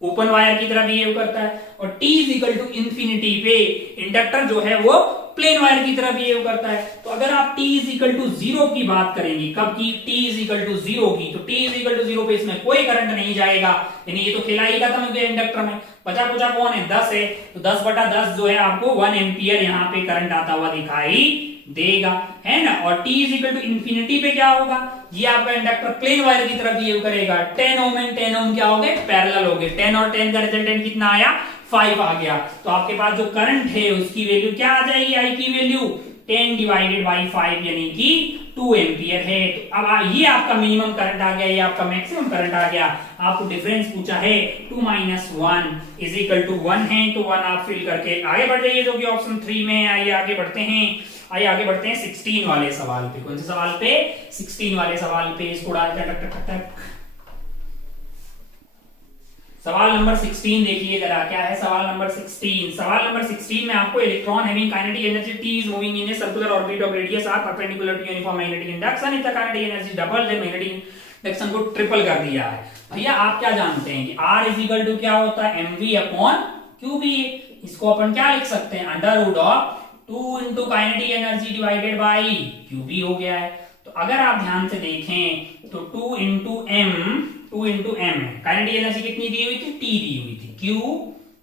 ओपन वायर की तरह बिहेव करता है और t is equal to infinity पे इंडक्टर जो है वो प्लेन वायर की तरह बिहेव करता है। तो अगर आप t इज इक्वल टू 0 की बात करेंगे, कब की, t इज इक्वल टू 0 की, तो t इज इक्वल टू 0 पे इसमें कोई करंट नहीं जाएगा, यानी ये तो खेला ही खत्म हो गया इंडक्टर में। बचा कुचा कौन है, 10 है, तो 10/10 जो है आपको 1 एम्पियर यहाँ पे करंट आता हुआ दिखाई देगा, है ना। और t is equal to infinity पे क्या होगा, ये आपका इंडक्टर प्लेन वायर की तरह बिहेव करेगा। 10 ओम एंड 10 ओम क्या हो गए, पैरेलल हो गए। 10 और 10 का रिजल्टेंट कितना आया, 5 आ गया। तो आपके पास जो करंट है उसकी वैल्यू क्या आ जाएगी, आई की वैल्यू 10 डिवाइडेड बाई 5 यानी कि 2 एम्पियर है। तो अब ये आपका मिनिमम करंट आ गया, ये आपका मैक्सिमम करंट आ गया। आपको डिफरेंस पूछा है 2 - 1 इज इक्वल टू 1 है, तो 1 आप फिल करके आगे बढ़ जाइए, जो कि ऑप्शन 3 में है। आइए आगे बढ़ते हैं 16 वाले सवाल पे। कौन से सवाल पे, 16 वाले सवाल पे। इसको डालते हैं टक टक टक। सवाल नंबर 16 देखिए जरा, क्या है सवाल नंबर 16। सवाल नंबर 16 में आपको electron having kinetic energy t is moving in a circular orbit of radius r perpendicular to uniform magnetic induction if the kinetic energy double then magnetic induction को ट्रिपल कर दिया है। भैया आप क्या जानते हैं कि r इज इक्वल टू क्या होता है, mv अपॉन qb। इसको अपन क्या लिख सकते हैं, under root of 2 into kinetic energy divided by q b हो गया है। तो अगर आप ध्यान से देखें तो 2 इंटू एम है, काइनेटिक एनर्जी कितनी दी हुई थी, टी दी हुई थी, क्यू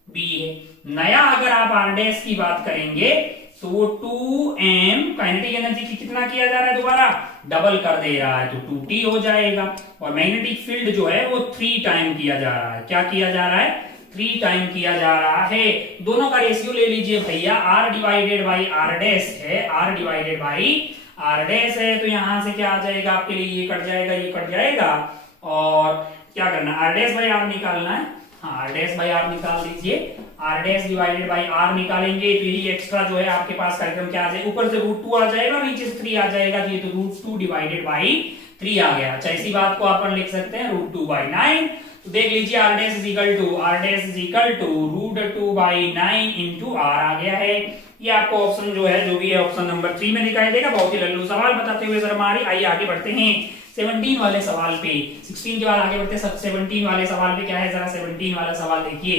बी है। नया अगर आप आर डैश की बात करेंगे तो वो 2m काइनेटिक एनर्जी की कितना किया जा रहा है, दोबारा डबल कर दे रहा है, तो 2t हो जाएगा। और मैग्नेटिक फील्ड जो है वो 3 टाइम किया जा रहा है, क्या किया जा रहा है, 3 टाइम किया जा रहा है। दोनों का रेशियो ले लीजिए भैया, r divided by r dash है, r divided by r dash है, तो यहां से क्या आ जाएगा आपके लिए, ये कट जाएगा, ये कट जाएगा, और क्या करना, आर डैश बाई आर निकालना है। हाँ, आर डैश बाई आर निकाल दीजिए, r dash divided by r निकालेंगे तो यही एक्स्ट्रा जो है आपके पास कार्यक्रम क्या आ जाएगा, ऊपर से √2 आ जाएगा, नीचे से 3 आ जाएगा, तो ये तो √2 डिवाइडेड बाई 3 आ गया। अच्छा, इसी बात को अपन लिख सकते हैं √2 बाई 9। तो देख लीजिए R dash is equal to √2 by 9 into R आ गया है। ये आपको ऑप्शन जो है, जो भी है ऑप्शन नंबर 3 में दिखाई देगा। बहुत ही लल्लू सवाल बताते हुए सर हमारी, आइए आगे बढ़ते हैं 17 वाले सवाल पे। 16 के बाद आगे बढ़ते हैं 17 वाले सवाल पे। क्या है, जरा 17 वाला सवाल देखिए।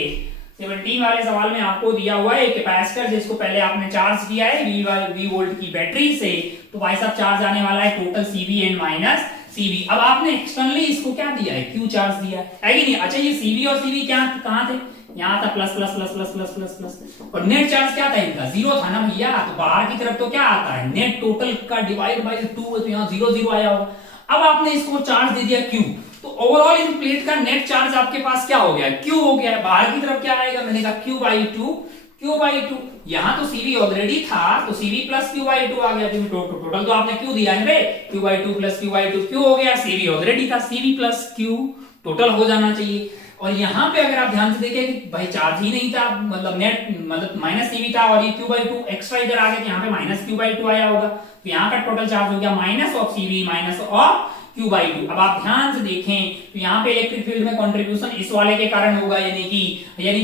17 वाले सवाल में आपको दिया हुआ है कैपेसिटर, जिसको पहले आपने चार्ज किया है V वोल्ट की बैटरी से, तो भाई साहब चार्ज आने वाला है total CV n minus CV। अब आपने एक्सटर्नली इसको क्या दिया है, Q चार्ज दिया है कि नहीं। अच्छा, ये CV और CV क्या कहां थे, यहाँ था plus plus plus plus plus plus plus, और नेट चार्ज क्या था इनका, 0 था ना भैया। तो बाहर की तरफ तो क्या आता है, नेट टोटल का डिवाइड बाई 2 है, तो यहाँ 0 0 आया होगा। अब आपने इसको चार्ज दे दिया Q, तो ओवरऑल इन प्लेट का नेट चार्ज आपके पास क्या हो गया है, Q हो गया है। बाहर की तरफ क्या आएगा, मैंने कहा Q बाई 2। यहाँ तो CV ऑलरेडी था, तो CV प्लस Q बाई 2 आ गया। टोटल तो आपने Q दिया है रे, Q by 2 plus Q by 2, Q हो गया। CV ऑलरेडी था, CV प्लस Q टोटल हो जाना चाहिए। और यहाँ पे अगर आप ध्यान से देखें कि भाई चार्ज ही नहीं था, मतलब नेट मतलब माइनस CV था, और ये Q बाई 2 एक्स्ट्रा इधर आ गया, यहाँ पे माइनस Q बाई 2 आया होगा, तो यहाँ का टोटल चार्ज हो गया minus of CV minus of Q by 2। अब आप ध्यान से देखें तो यहाँ पे इलेक्ट्रिक फील्ड में कंट्रीब्यूशन इस वाले के कारण होगा, यानी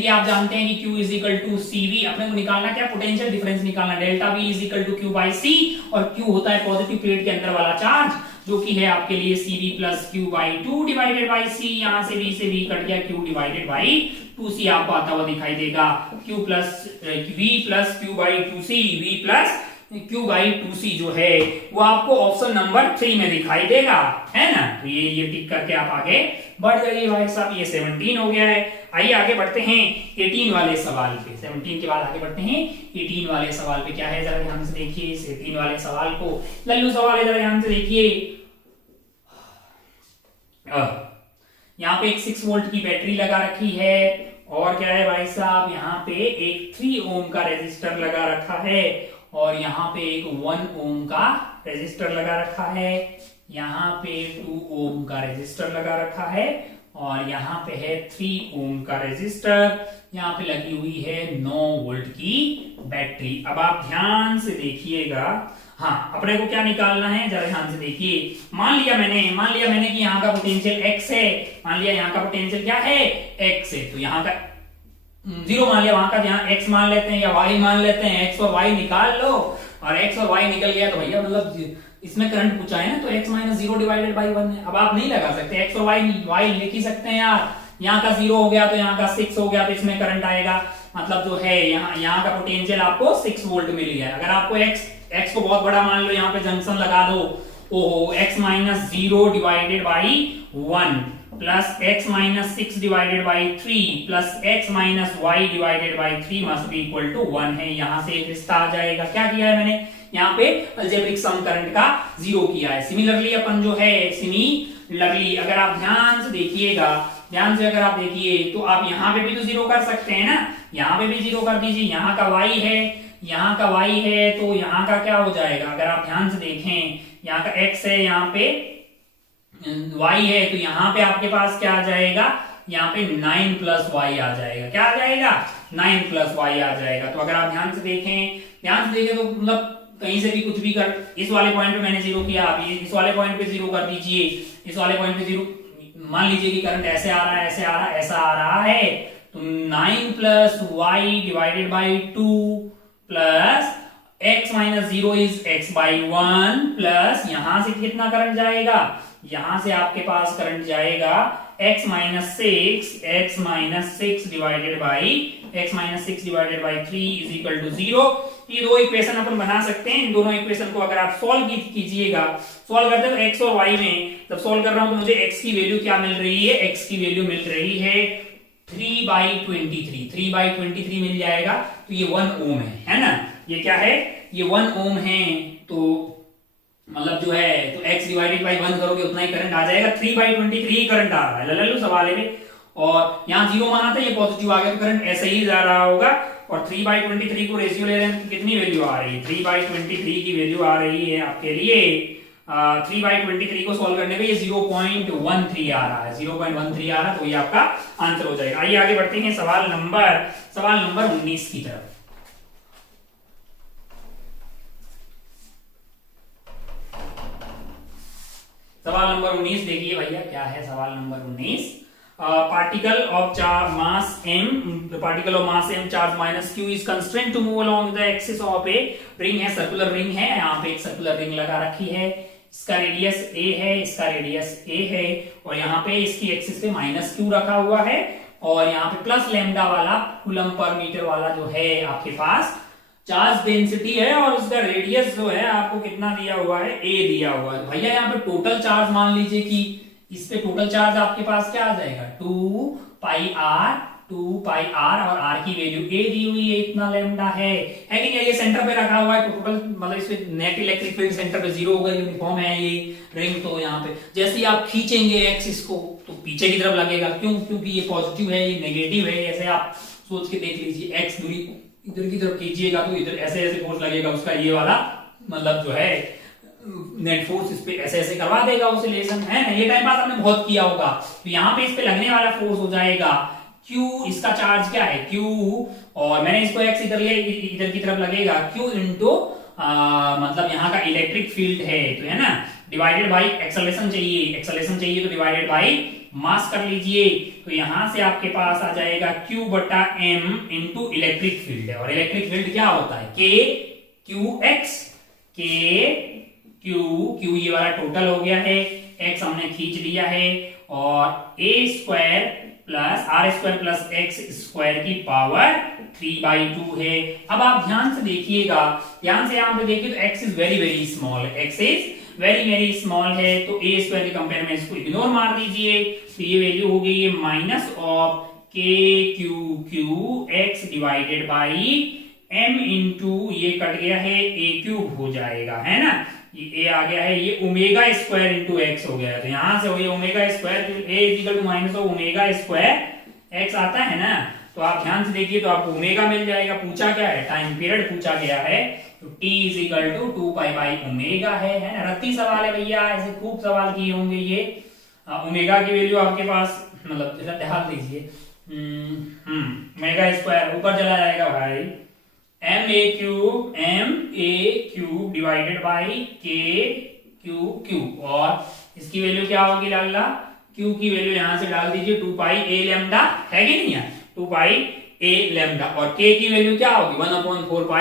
कि आप जानते हैं कि Q is equal to CV। अपने को निकालना क्या, पोटेंशियल डिफरेंस निकालना, delta V is equal to Q by C, और Q होता है पॉजिटिव प्लेट के अंदर वाला चार्ज, जो कि है आपके लिए CV plus Q by 2 divided by C। यहाँ से V से V कट गया, Q डिवाइडेड बाई 2C आपको आता हुआ दिखाई देगा। V plus Q by 2C, V plus Q by 2C जो है वो आपको ऑप्शन नंबर 3 में दिखाई देगा, है ना। तो ये टिक करके आप आगे बढ़ जाइए भाई साहब। ये 17 हो गया है। आइए आगे बढ़ते हैं 18 वाले सवाल पे। 17 के बाद आगे बढ़ते हैं 18 वाले सवाल पे। क्या है, जरा ध्यान से देखिए इस 18 वाले सवाल को, लल्लू सवाल है, जरा ध्यान से देखिए। यहाँ पे एक 6 वोल्ट की बैटरी लगा रखी है, और क्या है भाई साहब, यहाँ पे एक 3 ओम का रेजिस्टर लगा रखा है, और यहाँ पे एक 1 ओम का रेजिस्टर लगा रखा है, यहाँ पे 2 ओम का रेजिस्टर लगा रखा है, और यहाँ पे है 3 ओम का रेजिस्टर। यहाँ पे लगी हुई है 9 वोल्ट की बैटरी। अब आप ध्यान से देखिएगा, हाँ अपने को क्या निकालना है, जरा ध्यान से देखिए। मान लिया मैंने कि यहाँ का पोटेंशियल x है, मान लिया यहाँ का पोटेंशियल क्या है, x है, तो यहाँ का 0 मान लिया, वहां का यहाँ x मान लेते हैं या y मान लेते हैं, x और y निकाल लो, और x और y निकल गया तो भैया मतलब इसमें करंट पूछा है ना, तो x माइनस 0 डिवाइडेड बाई 1 है। अब आप नहीं लगा सकते, x और y लिख ही सकते हैं यार। यहाँ का 0 हो गया तो यहाँ का 6 हो गया, तो इसमें करंट आएगा, मतलब जो है यहाँ का पोटेंशियल आपको 6 वोल्ट मिल गया। अगर आपको x को बहुत बड़ा मान लो, यहाँ पे जंक्शन लगा दो, ओहो x minus 0 divided by 1 plus x minus 6 divided by 3 plus x minus y divided by 3 must be equal to 1 है। यहाँ से एक रिश्ता आ जाएगा। क्या किया है मैंने, यहाँ पे अलजेब्रिक सम करंट का 0 किया है। सिमिलरली अपन जो है अगर आप ध्यान से देखिएगा, अगर आप देखिए तो आप यहाँ पे भी तो 0 कर सकते हैं ना, यहाँ पे भी 0 कर दीजिए। यहाँ का y है, यहाँ का y है, तो यहाँ का क्या हो जाएगा, अगर आप ध्यान से देखें, यहाँ का x है, यहाँ पे y है, तो यहाँ पे आपके पास क्या आ जाएगा, यहाँ पे 9 प्लस y आ जाएगा। क्या आ जाएगा, 9 प्लस y आ जाएगा। तो अगर आप ध्यान से देखें तो मतलब कहीं से भी कुछ भी कर, इस वाले पॉइंट पे मैंने 0 किया, आप इस वाले पॉइंट पे 0 कर दीजिए, इस वाले पॉइंट पे 0। मान लीजिए कि करंट ऐसे आ रहा है, ऐसा आ रहा है, तो 9 plus y divided by 2 plus x minus 0 is x by 1 plus यहां से कितना करंट जाएगा, यहां से आपके पास करंट जाएगा x minus six divided by 3 is equal to 0। ये दो इक्वेशन अपन बना सकते हैं। इन दोनों इक्वेशन को अगर आप सॉल्व कीजिएगा, सॉल्व करते हो x और y में, जब सॉल्व कर रहा हूं तो मुझे x की वैल्यू क्या मिल रही है, x की वैल्यू मिल रही है 3/23। 3/23 मिल जाएगा, तो ये 1 ओम है ना। ये क्या है, ये 1 ओम है। तो मतलब जो है, तो x डिवाइडेड बाई 1 करोगे उतना ही करंट आ जाएगा। 3/23 करंट आ रहा है, लल्लू सवाल है। और यहाँ 0 माना था, ये पॉजिटिव आ गया, तो करंट ऐसे ही जा रहा होगा। और 3/23 को रेशियो ले रहे हैं तो कितनी वैल्यू आ रही है, 3/23 की वैल्यू आ रही है आपके लिए 3/23 को सॉल्व करने पे ये 0.13 आ रहा है, 0.13 आ रहा है। तो ये आपका आंसर हो जाएगा। आइए आगे बढ़ते हैं सवाल नंबर 19 की तरफ। सवाल नंबर 19 देखिए भैया, क्या है सवाल number 19। Particle of mass m charge minus q is constraint to move along the axis of a ring है, सर्कुलर रिंग है। यहाँ पे एक सर्कुलर रिंग लगा रखी है, इसका रेडियस a है, इसका रेडियस a है, और यहाँ पे इसकी एक्सिस पे माइनस q रखा हुआ है, और यहाँ पे प्लस लैम्डा वाला कूलम पर मीटर वाला जो है आपके पास चार्ज डेंसिटी है, और उसका रेडियस जो है आपको कितना दिया हुआ है, a दिया हुआ है। भैया यहाँ पे टोटल चार्ज मान लीजिए कि इस पे टोटल चार्ज आपके पास क्या आ जाएगा, 2πr, और r की वैल्यू a दी हुई है, इतना लैम्डा है कि नहीं। ये सेंटर पे रखा हुआ है, तो टोटल मतलब इस पे नेट इलेक्ट्रिक फील्ड सेंटर पे 0 होगा, यूनिफॉर्म है ये रिंग। तो यहाँ पे जैसे ही आप खींचेंगे एक्सिस को, तो पीछे की तरफ लगेगा, क्यों, क्योंकि ये पॉजिटिव है, ये नेगेटिव है। ऐसे आप सोच के देख लीजिए, एक्स दूरी इधर की तरफ कीजिएगा तो इधर ऐसे ऐसे फोर्स लगेगा, उसका ये वाला मतलब जो है नेट फोर्स इस पे ऐसे ऐसे करवा देगा ऑसिलेशन, है ना। ये टाइम पास आपने बहुत किया होगा। तो यहाँ पे इस पे लगने वाला फोर्स हो जाएगा Q, इसका चार्ज क्या है Q, और मैंने इसको x इधर की तरफ लगेगा Q इंटू मतलब यहाँ का इलेक्ट्रिक फील्ड है, तो है ना, डिवाइडेड बाई एक्सेलरेशन चाहिए तो डिवाइडेड बाई मास कर लीजिए। तो यहां से आपके पास आ जाएगा Q बटा M इंटू इलेक्ट्रिक फील्ड है, और इलेक्ट्रिक फील्ड क्या होता है, K Q X, K Q ये वाला टोटल हो गया है, X हमने खींच लिया है, और a square plus x square की पावर 3/2 है। अब आप ध्यान से देखिएगा, ध्यान से यहाँ पे देखिए तो x is very very small है, x is very very small है, तो a स्क्वायर के कंपेयर में इसको इग्नोर मार दीजिए। तो ये वैल्यू हो गई है minus of k x divided by m into ये कट गया है a³ हो जाएगा, है ना। ये a आ गया है, ये ओमेगा स्क्वायर इंटू एक्स हो गया है। तो यहां से हो गया omega square, a equal to minus of omega square x आता है ना। तो आप ध्यान से देखिए तो आपको ओमेगा मिल जाएगा। पूछा क्या है, टाइम पीरियड पूछा गया है, तो t is equal to 2π by omega है ना। रत्ती सवाल है भैया, ऐसे खूब सवाल किए होंगे ये। ओमेगा की वैल्यू आपके पास मतलब जरा ध्यान दीजिए, ओमेगा स्क्वायर ऊपर चला जाएगा भाई, m a cube divided by k और इसकी वैल्यू क्या होगी लाला, q की वैल्यू यहां से डाल दीजिए 2π a लैम्डा, है कि नहीं है, 2π a लैम्डा, और k की वैल्यू क्या होगी 1/4π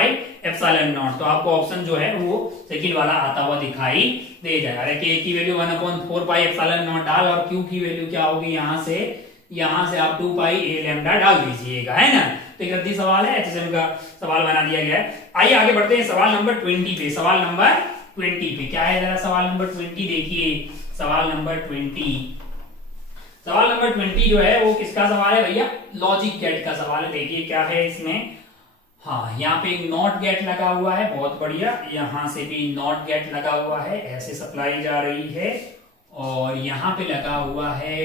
एप्सिलॉन नॉट। तो आपको ऑप्शन जो है वो सेकंड वाला आता हुआ दिखाई दे जाएगा। अरे k की वैल्यू 1/4π एप्सिलॉन नॉट डाल, और q की वैल्यू क्या होगी, यहां से आप 2π a लैम्डा डाल दीजिएगा, है ना। तो एक रद्दी सवाल है, HSM का सवाल बना दिया गया है। आइए आगे बढ़ते हैं सवाल नंबर 20 पे। सवाल नंबर 20 पे क्या है, जरा सवाल नंबर 20 देखिए। सवाल नंबर 20 जो है वो किसका सवाल है भैया, लॉजिक गेट का सवाल है। देखिए क्या है इसमें, हाँ यहाँ पे एक नॉट गेट लगा हुआ है, बहुत बढ़िया। यहाँ से भी नॉट गेट लगा हुआ है, ऐसे सप्लाई जा रही है, और यहाँ पे लगा हुआ है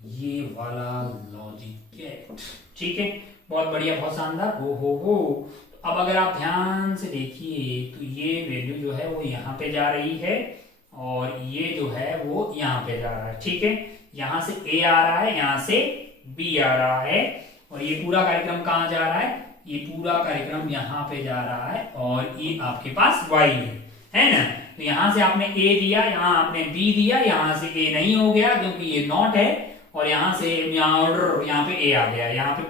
ये वाला लॉजिक गेट, ठीक है, बहुत बढ़िया, बहुत शानदार। हो अब अगर आप ध्यान से देखिए तो ये वैल्यू जो है वो यहाँ पे जा रही है, और ये जो है वो यहाँ पे जा रहा है, ठीक है। यहाँ से A आ रहा है, यहाँ से B आ रहा है, और ये पूरा कार्यक्रम कहाँ जा रहा है, ये पूरा कार्यक्रम यहाँ पे जा रहा है, और ये आपके पास Y है ना। तो यहाँ से आपने A दिया, यहाँ आपने B दिया, यहाँ से A नहीं हो गया क्योंकि ये नॉट है, और यहाँ से यहाँ पे A आ गया, यहाँ पे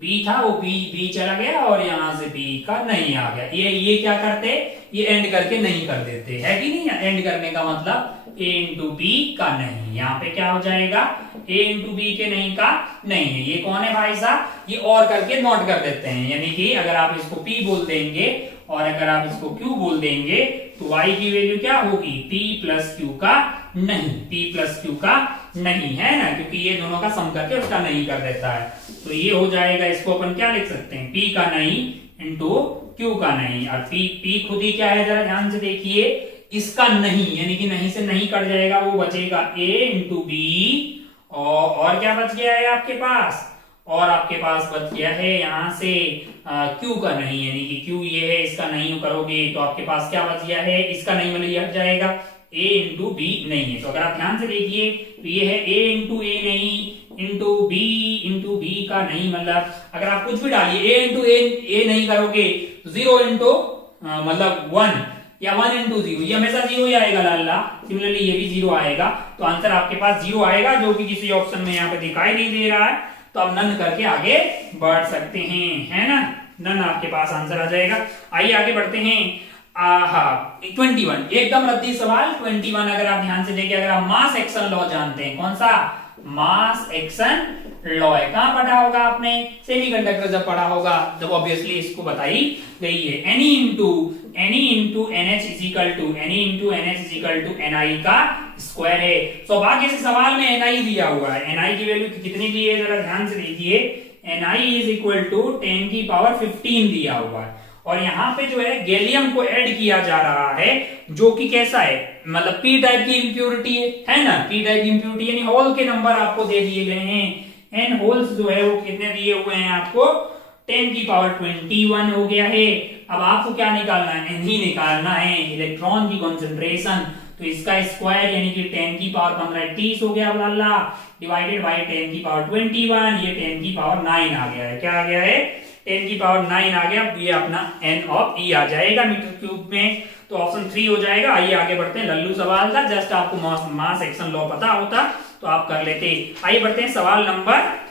B था वो B चला गया, और यहाँ से B का नहीं आ गया। ये क्या करते, ये एंड करके नहीं कर देते, है कि नहीं। एंड करने का मतलब ए इंटू बी का नहीं। यहाँ पे क्या हो जाएगा, ए इंटू बी के नहीं का नहीं है। ये कौन है भाई साहब, ये और करके नोट कर देते हैं, यानी कि अगर आप इसको पी बोल देंगे और अगर आप इसको क्यू बोल देंगे तो y की वैल्यू क्या होगी, p प्लस क्यू का नहीं, p प्लस क्यू का नहीं है ना, क्योंकि ये दोनों का सम करके उसका नहीं कर देता है। तो ये हो जाएगा, इसको अपन क्या लिख सकते हैं, p का नहीं इंटू क्यू का नहीं। और p खुद ही क्या है, जरा ध्यान से देखिए, इसका नहीं यानी कि नहीं से नहीं कट जाएगा, वो बचेगा a इंटू बी और क्या बच गया है आपके पास, और आपके पास बच गया है यहाँ से क्यू का नहीं, यानी कि क्यू ये है, इसका नहीं करोगे तो आपके पास क्या बच गया है, इसका नहीं मतलब ये हट जाएगा, a इंटू बी नहीं है। तो अगर आप ध्यान से देखिए तो ये है a इंटू ए नहीं इंटू बी का नहीं, मतलब अगर आप कुछ भी डालिए a इंटू ए नहीं करोगे तो 0 इंटू मतलब 1 या 1 इंटू 0, ये हमेशा 0 ही आएगा लाला। सिमिलरली ये भी 0 आएगा, तो आंसर आपके पास 0 आएगा, जो कि किसी ऑप्शन में यहाँ पे दिखाई नहीं दे रहा है। तो आप नन करके आगे बढ़ सकते हैं, है ना, नन आपके पास आंसर आ जाएगा। आइए आगे बढ़ते हैं। 21 एकदम रद्दी सवाल 21। अगर आप ध्यान से देखिए, अगर आप मास एक्शन लॉ जानते हैं, कौन सा मास एक्शन लॉ है, कहां पढ़ा होगा आपने, सेमीकंडक्टर जब पढ़ा होगा, जब ऑब्वियसली इसको बताई गई है, ne into nh is equal to ni का स्क्वायर है। सौभाग्य से सवाल में एनआई दिया हुआ है, एनआई की वैल्यू कितनी दी है, जरा ध्यान से देखिए, एनआई इज इक्वल टू 10 की पावर 15 दिया हुआ है, और यहाँ पे जो है गैलियम को ऐड किया जा रहा है, जो कि कैसा है, मतलब पी टाइप की इंप्योरिटी है ना, पी टाइप की इंप्योरिटी, यानी होल के नंबर आपको दे दिए गए हैं, एन होल्स जो है वो कितने दिए हुए हैं आपको, 10 की पावर 21 हो गया है। अब आपको क्या निकालना है, एन ही निकालना है, इलेक्ट्रॉन की कॉन्सेंट्रेशन, तो इसका स्क्वायर यानी कि 10 की पावर 15 30 हो गया अल्लाह, डिवाइडेड बाय 10 की पावर 21, ये 10 की पावर 9 आ गया है, क्या आ गया है, 10 की पावर 9 आ गया। ये अपना एन ऑफ ई आ जाएगा मीटर क्यूब में, तो ऑप्शन 3 हो जाएगा। आइए आगे बढ़ते हैं, लल्लू सवाल था, जस्ट आपको मास एक्शन लॉ पता होता तो आप कर लेते। आइए बढ़ते हैं सवाल नंबर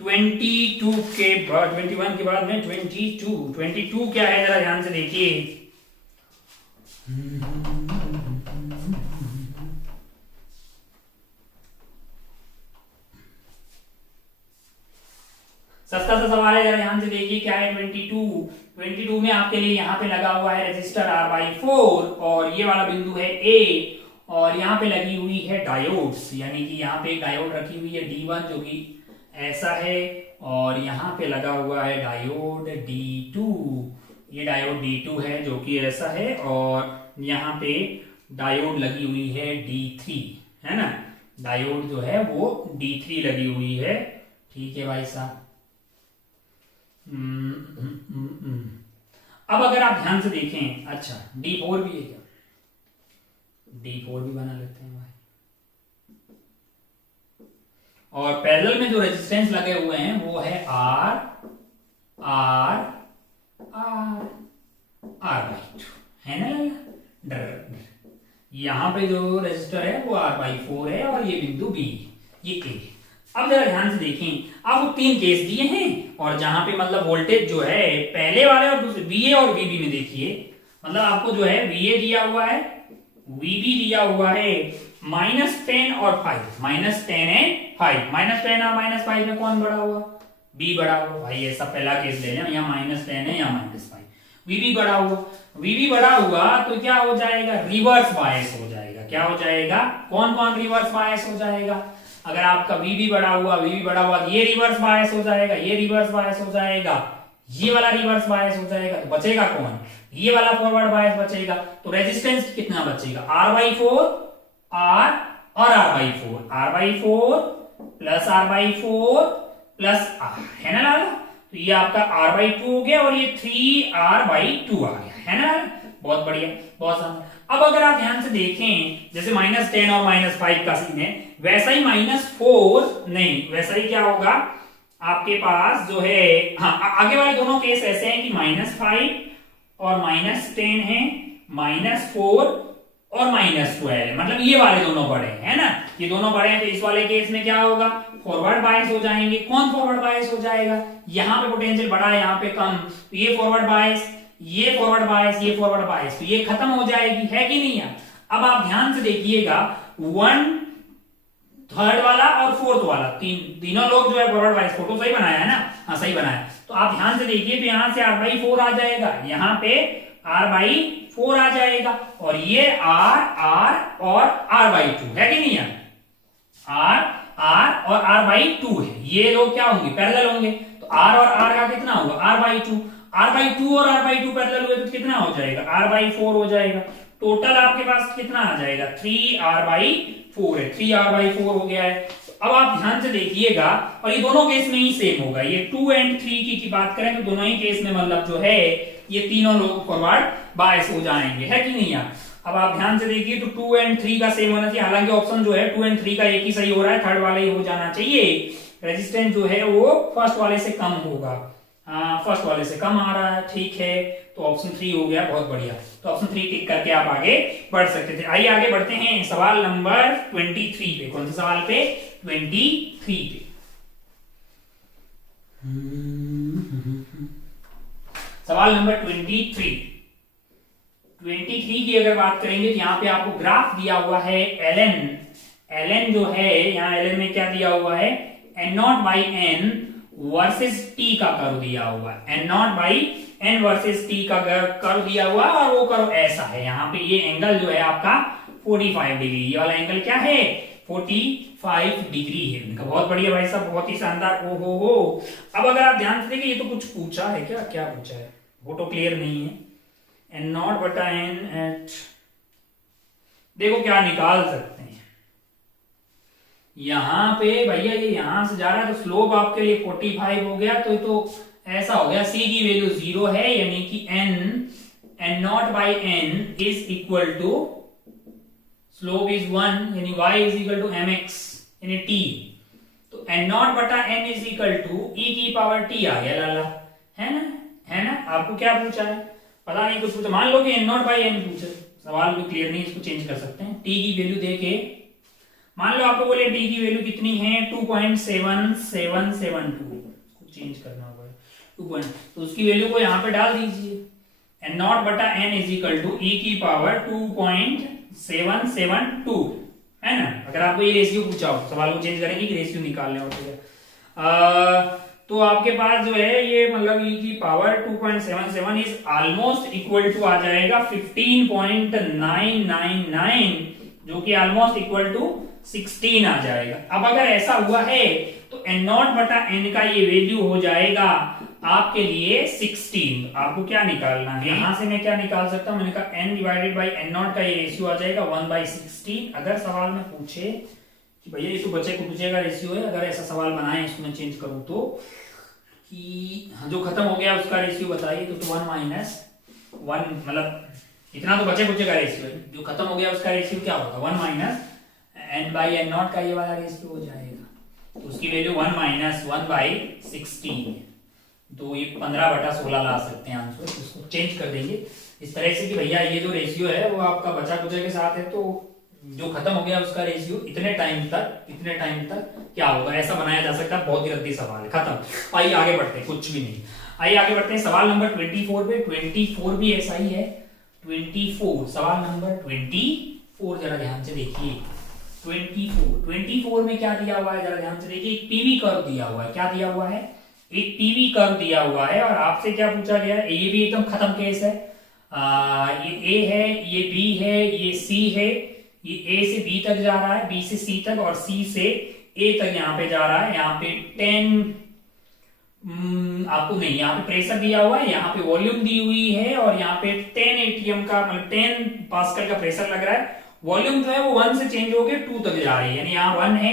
22 के बाद, 21 के बाद में 22 क्या है, जरा ध्यान से देखिए। सस्ता सा सवाल है, जरा ध्यान से देखिए क्या है। 22 में आपके लिए यहाँ पे लगा हुआ है रेजिस्टर R/4 और ये वाला बिंदु है A, और यहाँ पे लगी हुई है डायोड्स, यानी कि यहाँ पे एक डायोड रखी हुई है D1 जो कि ऐसा है, और यहाँ पे लगा हुआ है डायोड D2, ये डायोड D2 है जो कि ऐसा है, और यहाँ पे डायोड लगी हुई है D3, है ना, डायोड जो है वो D3 लगी हुई है, ठीक है भाई साहब। अब अगर आप ध्यान से देखें, अच्छा D4 भी है क्या, D4 भी बना लेते हैं भाई, और पैरेलल में जो रेजिस्टेंस लगे हुए हैं वो है R R/2, है ना, यहां पे जो रेजिस्टर है वो R/4 है, और ये बिंदु B, ये A। अब जरा ध्यान से देखें, आपको 3 केस दिए हैं, और जहां पे मतलब वोल्टेज जो है पहले वाले और दूसरे VA और VB में देखिए, मतलब आपको जो है VA दिया हुआ है, VB दिया हुआ है, -10 और 5, -10 है 5, -10 और -5 में कौन बड़ा हुआ, B बड़ा हुआ भाई, ऐसा पहला केस ले लें, यहाँ -10 है, यहाँ -5, VB बड़ा हुआ, VB बड़ा हुआ तो क्या हो जाएगा, रिवर्स बायस हो जाएगा, क्या हो जाएगा, कौन कौन रिवर्स बायस हो जाएगा, अगर आपका VB बड़ा हुआ ये रिवर्स बायस हो जाएगा, ये रिवर्स बायस हो जाएगा, ये वाला रिवर्स बायस हो जाएगा, तो बचेगा कौन, ये वाला फॉरवर्ड बायस बचेगा। तो रेजिस्टेंस कितना बचेगा, R/4 R और R/4 plus R/4 plus R, है ना लाला, तो ये आपका R/2 हो गया, और ये 3R/2 आ गया, है ना, बहुत बढ़िया, बहुत शानदार। अब अगर आप ध्यान से देखें, जैसे -10 और -5 का सीन है, वैसा ही -4 नहीं, वैसा ही क्या होगा आपके पास जो है, हाँ आगे वाले दोनों केस ऐसे हैं कि -5 और -10 है, -4 और -12, मतलब ये वाले दोनों बड़े हैं ना, ये दोनों बड़े हैं, तो इस वाले केस में क्या होगा, फॉरवर्ड बायस हो जाएंगे। कौन फॉरवर्ड बायस हो जाएगा, यहाँ पे पोटेंशियल बड़ा है, यहाँ पे कम, तो ये फॉरवर्ड बायस, ये फॉरवर्ड बायस, ये फॉरवर्ड बायस, तो ये खत्म हो जाएगी, है कि नहीं यार। अब आप ध्यान से देखिएगा 1/3 वाला और 4th वाला तीनों लोग जो है फॉरवर्ड वाइज फोटो सही बनाया है ना, हाँ सही बनाया। तो आप ध्यान से देखिए तो यहां से r/4 आ जाएगा, यहाँ पे r/4 आ जाएगा, और ये r और r/2 है कि नहीं है, r और r/2 है, ये लोग क्या होंगे, पैरेलल होंगे। तो r और r का कितना होगा, r/2 और r/2 पैरेलल हुए तो कितना हो जाएगा, r/4 हो जाएगा। टोटल आपके पास कितना आ जाएगा, 3r/4 है, 3r/4 हो गया है। अब आप ध्यान से देखिएगा, और ये दोनों केस में ही सेम होगा, ये 2 और 3 की बात करें तो दोनों ही केस में मतलब जो है ये तीनों लोग फॉरवर्ड बायस हो जाएंगे, है कि नहीं यार। अब आप ध्यान से देखिए तो 2 और 3 का सेम होना चाहिए, हालांकि ऑप्शन जो है 2 और 3 का एक ही सही हो रहा है, थर्ड वाला ही हो जाना चाहिए। रेजिस्टेंस जो है वो फर्स्ट वाले से कम होगा, फर्स्ट वाले से कम आ रहा है, ठीक है, तो ऑप्शन 3 हो गया, बहुत बढ़िया। तो ऑप्शन 3 टिक करके आप आगे बढ़ सकते थे। आइए आगे बढ़ते हैं सवाल नंबर 23 पे। कौन से सवाल पे, 23 पे। सवाल नंबर 23 की अगर बात करेंगे तो यहाँ पे आपको ग्राफ दिया हुआ है ln जो है, यहाँ ln में क्या दिया हुआ है, n0/n वर्सेस t का कर्व दिया हुआ है, n0/n वर्सेस t का कर्व दिया हुआ है, और वो कर्व ऐसा है। यहाँ पे ये एंगल जो है आपका 45 डिग्री, ये वाला एंगल क्या है, 45 डिग्री है इनका। बहुत बढ़िया भाई साहब, बहुत ही शानदार। ओ हो। अब अगर आप ध्यान से देखिए, ये तो कुछ पूछा है, क्या पूछा है, फोटो क्लियर नहीं है। n0/n एट, देखो क्या निकाल सकते हैं यहां पे भैया, ये यहां से जा रहा है तो स्लोप आपके लिए 45 हो गया, तो ऐसा हो गया, c की वैल्यू 0 है, यानी कि n0/n is equal to slope is 1, यानी y is equal to mx यानी t। तो n0/n is equal to e⁻t आ गया लाला, है ना। आपको क्या पूछा है, पता नहीं, कुछ पूछा, मान लो कि n0/n पूछे, सवाल तो क्लियर नहीं, इसको चेंज कर सकते हैं। t की वैल्यू देके मान लो आपको बोले t की वैल्यू कितनी है, 2.7772, इसको चेंज करना होगा 2 तो उसकी वैल्यू को यहाँ पे डाल दीजिए, n0/n is equal to e⁻2.772, है ना। अगर आपको ये रेशियो पूछा हो, सवाल को चेंज करेंगे कि रेशियो निकालने होते हैं, तो आपके पास जो है ये मतलब e⁻2.77 is almost equal to आ जाएगा 15.999, जो कि ऑलमोस्ट इक्वल टू 16 आ जाएगा। अब अगर ऐसा हुआ है तो n0/n का ये वैल्यू हो जाएगा आपके लिए 16। आपको क्या निकालना है, यहां से मैं क्या निकाल सकता हूं, मैंने कहा n/n0 का ये रेशियो आ जाएगा 1/16। अगर सवाल में पूछे कि भैया ये तो बच्चे को पूछेगा रेशियो है, अगर ऐसा सवाल बनाए इसको मैं चेंज करूं तो कि जो खत्म हो गया उसका रेशियो बताइए, तो 1 - 1 मतलब इतना तो बच्चे पूछेगा रेशियो है, जो खत्म हो गया उसका रेशियो क्या होगा, 1 - n/n0 का ये वाला रेशियो हो जाएगा, तो उसकी वैल्यू 1 - 1/16, तो ये 15/16 ला सकते हैं आंसर। इसको चेंज कर देंगे इस तरह से कि भैया ये जो रेशियो है वो आपका बचा कुचा के साथ है, तो जो खत्म हो गया उसका रेशियो इतने टाइम तक क्या होगा, ऐसा बनाया जा सकता है। बहुत ही रद्दी सवाल है, खत्म। आइए आगे बढ़ते हैं, कुछ भी नहीं। आइए आगे बढ़ते हैं सवाल नंबर 24 पे। 24 भी ऐसा ही है, 24 सवाल नंबर 24 जरा ध्यान से देखिए। 24 में क्या दिया हुआ है, जरा ध्यान से देखिए। एक पीवी कर्व दिया हुआ है, क्या दिया हुआ है, एक पीवी कर्व दिया हुआ है, और आपसे क्या पूछा गया है, ये भी एकदम खत्म केस है। ये ए है, ये बी है, ये सी है, ये ए से बी तक जा रहा है, बी से सी तक, और सी से ए तक यहाँ पे जा रहा है। यहाँ पे 10 आपको नहीं, यहाँ पे प्रेशर दिया हुआ है, यहाँ पे वॉल्यूम दी हुई है, और यहाँ पे 10 एटीएम का मतलब 10 पास्कल का प्रेशर लग रहा है। वॉल्यूम जो है वो 1 से चेंज होकर 2 तक जा रही है, यानी यहाँ 1 है,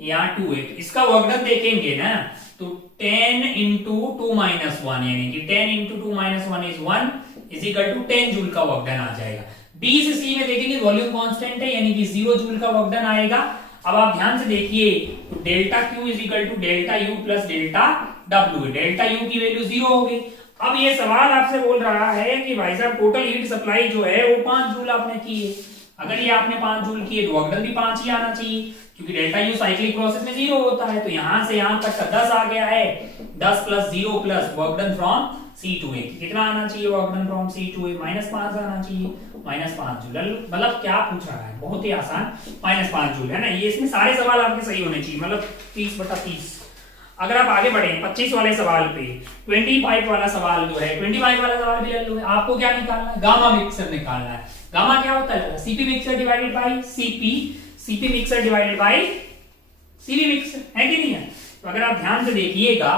यहाँ 2 है। इसका वर्कडन देखेंगे ना, तो 10 × 2 - 1, यानी कि 10 × 2 - 1 is 1 is equal to 10 joule का वर्कडन आ जाएगा। बी से सी में देखेंगे वॉल्यूम कांस्टेंट है, यानी कि 0 जूल का वर्कडन आएगा। अब आप ध्यान से देखिए, तो delta q is equal to delta u plus delta डब्ल्यू, डेल्टा यू की वैल्यू 0 होगी। अब ये सवाल आपसे बोल रहा है कि भाई साहब टोटल हीट सप्लाई जो है वो 5 जूल आपने की है। अगर ये आपने 5 जूल की है तो वर्कडन भी 5 ही आना चाहिए, क्योंकि डेल्टा यू साइक्लिक प्रोसेस में 0 होता है। तो यहां से यहां तक का 10 आ गया है, 10 + 0 प्लस वर्कडन फ्रॉम C2A कितना आना चाहिए वर्क डन फ्रॉम C2A -5 आना चाहिए, -5 जूल। मतलब क्या पूछ रहा है, बहुत ही आसान, -5 जूल है ना। ये इसमें सारे सवाल आपके सही होने चाहिए, मतलब 30/30। अगर आप आगे बढ़े 25 वाले सवाल पे, 25 वाला सवाल जो है, 25 वाला सवाल भी ले लो। आपको क्या निकालना है, गामा मिक्सर निकालना है। गामा क्या होता है, CP mixer divided by CP mixer divided by CV mixer, है कि नहीं है। तो अगर आप ध्यान से देखिएगा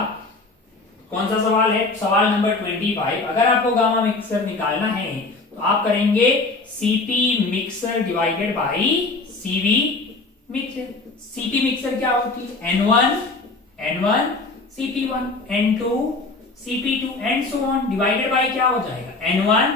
कौन सा सवाल है, सवाल नंबर 25। अगर आपको गामा मिक्सर निकालना है तो आप करेंगे CP mixer divided by CV mixer. CP mixer क्या होती है, N1 CP1 N2 CP2 and so on, divided by क्या हो जाएगा, N1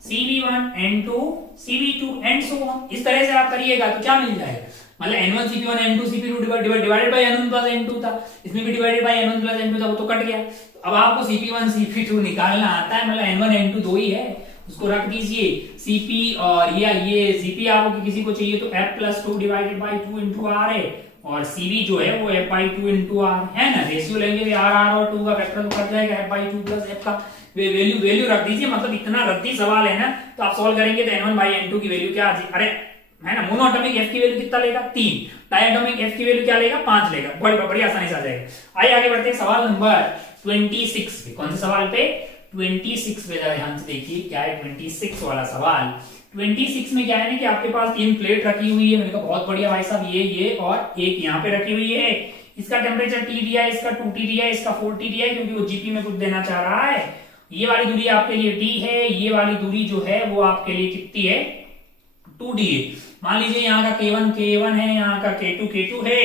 CP1 N2 CP2 and so on. इस तरह से आप करिएगा तो क्या मिल जाएगा, मतलब N1 CP1 N2 CP2 divided by N1 plus N2 था, इसमें भी divided by N1 plus N2 था, वो तो कट गया। अब आपको CP1 CP2 निकालना आता है, मतलब N1 N2 दो ही है, उसको रख दीजिए। CP और ये CP आपको किसी को चाहिए तो F+2 divided by 2 into R है, और CV जो है वो F/2 इंटू R है ना। रेशियो लेंगे R और 2 का फैक्टर तो कट जाएगा, F/2 प्लस F का वैल्यू रख दीजिए। मतलब इतना रद्दी सवाल है ना, तो आप सॉल्व करेंगे तो N1/N2 की वैल्यू क्या, अरे है ना, मोनोएटॉमिक F की वैल्यू कितना लेगा 3, डायटोमिक F की वैल्यू क्या लेगा 5 लेगा, बड़ी आसानी से आ जाएगा। आइए आगे बढ़ते हैं सवाल नंबर 26 पे। कौन से सवाल पे, 26 पे ध्यान से देखिए क्या है 26 वाला सवाल। 26 में क्या है ना कि आपके पास 3 प्लेट रखी हुई है, मैंने कहा बहुत बढ़िया भाई साहब, ये और एक यहाँ पे रखी हुई है। इसका टेम्परेचर T दिया है, इसका 2T दिया है, इसका 4T दिया है, क्योंकि वो जीपी में कुछ देना चाह रहा है। ये वाली दूरी आपके लिए T है, ये वाली दूरी जो है वो आपके लिए कितनी है, 2D है। मान लीजिए यहाँ का K1 है, यहाँ का K2 है,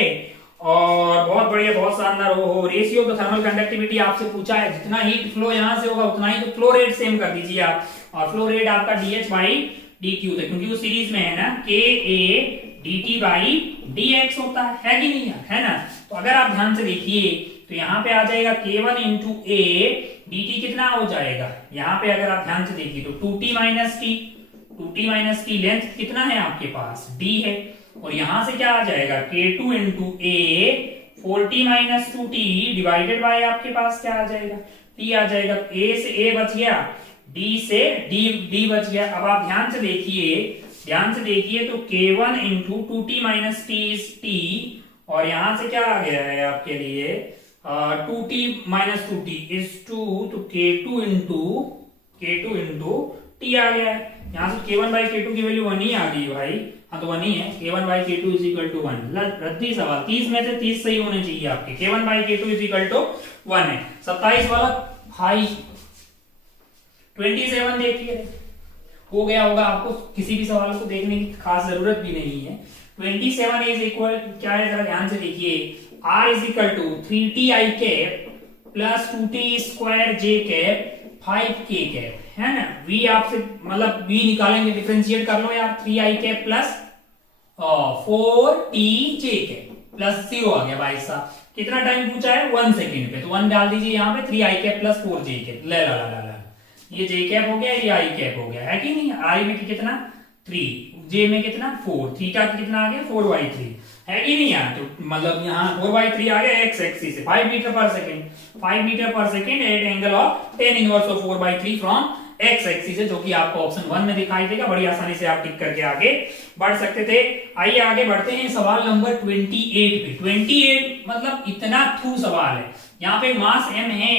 और बहुत बढ़िया, बहुत शानदार। हो ratio of the thermal conductivity आपसे पूछा है, जितना हीट फ्लो यहाँ से होगा उतना ही तो फ्लो रेट सेम कर दीजिए आप, और फ्लो रेट आपका dH/dq था, क्योंकि वो सीरीज में है ना, Ka dt/dx होता है कि नहीं है ना। तो अगर आप ध्यान से देखिए तो यहाँ पे आ जाएगा K1 इंटू A, dt कितना हो जाएगा, यहाँ पे अगर आप ध्यान से देखिए तो 2t माइनस टी लेंथ कितना है आपके पास, d है, और यहां से क्या आ जाएगा K2 into A 4t minus 2t divided by आपके पास क्या आ जाएगा, t आ जाएगा। A से A बच गया, D से D बच गया। अब आप ध्यान से देखिए तो K1 into 2t minus t, और यहां से क्या आ गया है आपके लिए 2t माइनस 2t इज 2, तो K2 इंटू t आ गया है। यहाँ से K1/K2 की वैल्यू 1 ही आ गई भाई, हाँ तो 1 ही है। K1/K2 is equal to 1। रद्दी सवाल, 30 में से 30 सही होने चाहिए आपके। K1/K2 इज इक्वल टू 1 है। 27 वाला भाई 27 देखिए, हो गया होगा, आपको किसी भी सवाल को देखने की खास जरूरत भी नहीं है। 27 इज इक्वल क्या है, जरा ध्यान से देखिए, R is equal to 3ti cap plus 2t square j cap 5k cap, है ना। v आपसे मतलब v निकालेंगे, डिफरेंशिएट कर लो यार, 3i cap plus 4tj cap plus 0 आ गया भाई साहब। कितना टाइम पूछा है, 1 सेकेंड पे, तो 1 डाल दीजिए यहाँ पे, 3i cap plus 4j cap, ला ये j कैप हो गया, ये i कैप हो गया, है कि नहीं। i में कितना 3, j में कितना 4, थीटा की कितना आ गया 4/3, है कि नहीं यार। तो मतलब यहाँ 4/3 आ गया x एक्सिस से 5 मीटर पर second at angle of tan inverse of 4/3 from x axis है, जो कि आपको ऑप्शन 1 में दिखाई देगा। बड़ी आसानी से आप टिक करके आगे बढ़ सकते थे। आइए आगे बढ़ते हैं सवाल नंबर 28 पे। 28 मतलब इतना थू सवाल है। यहाँ पे मास m है,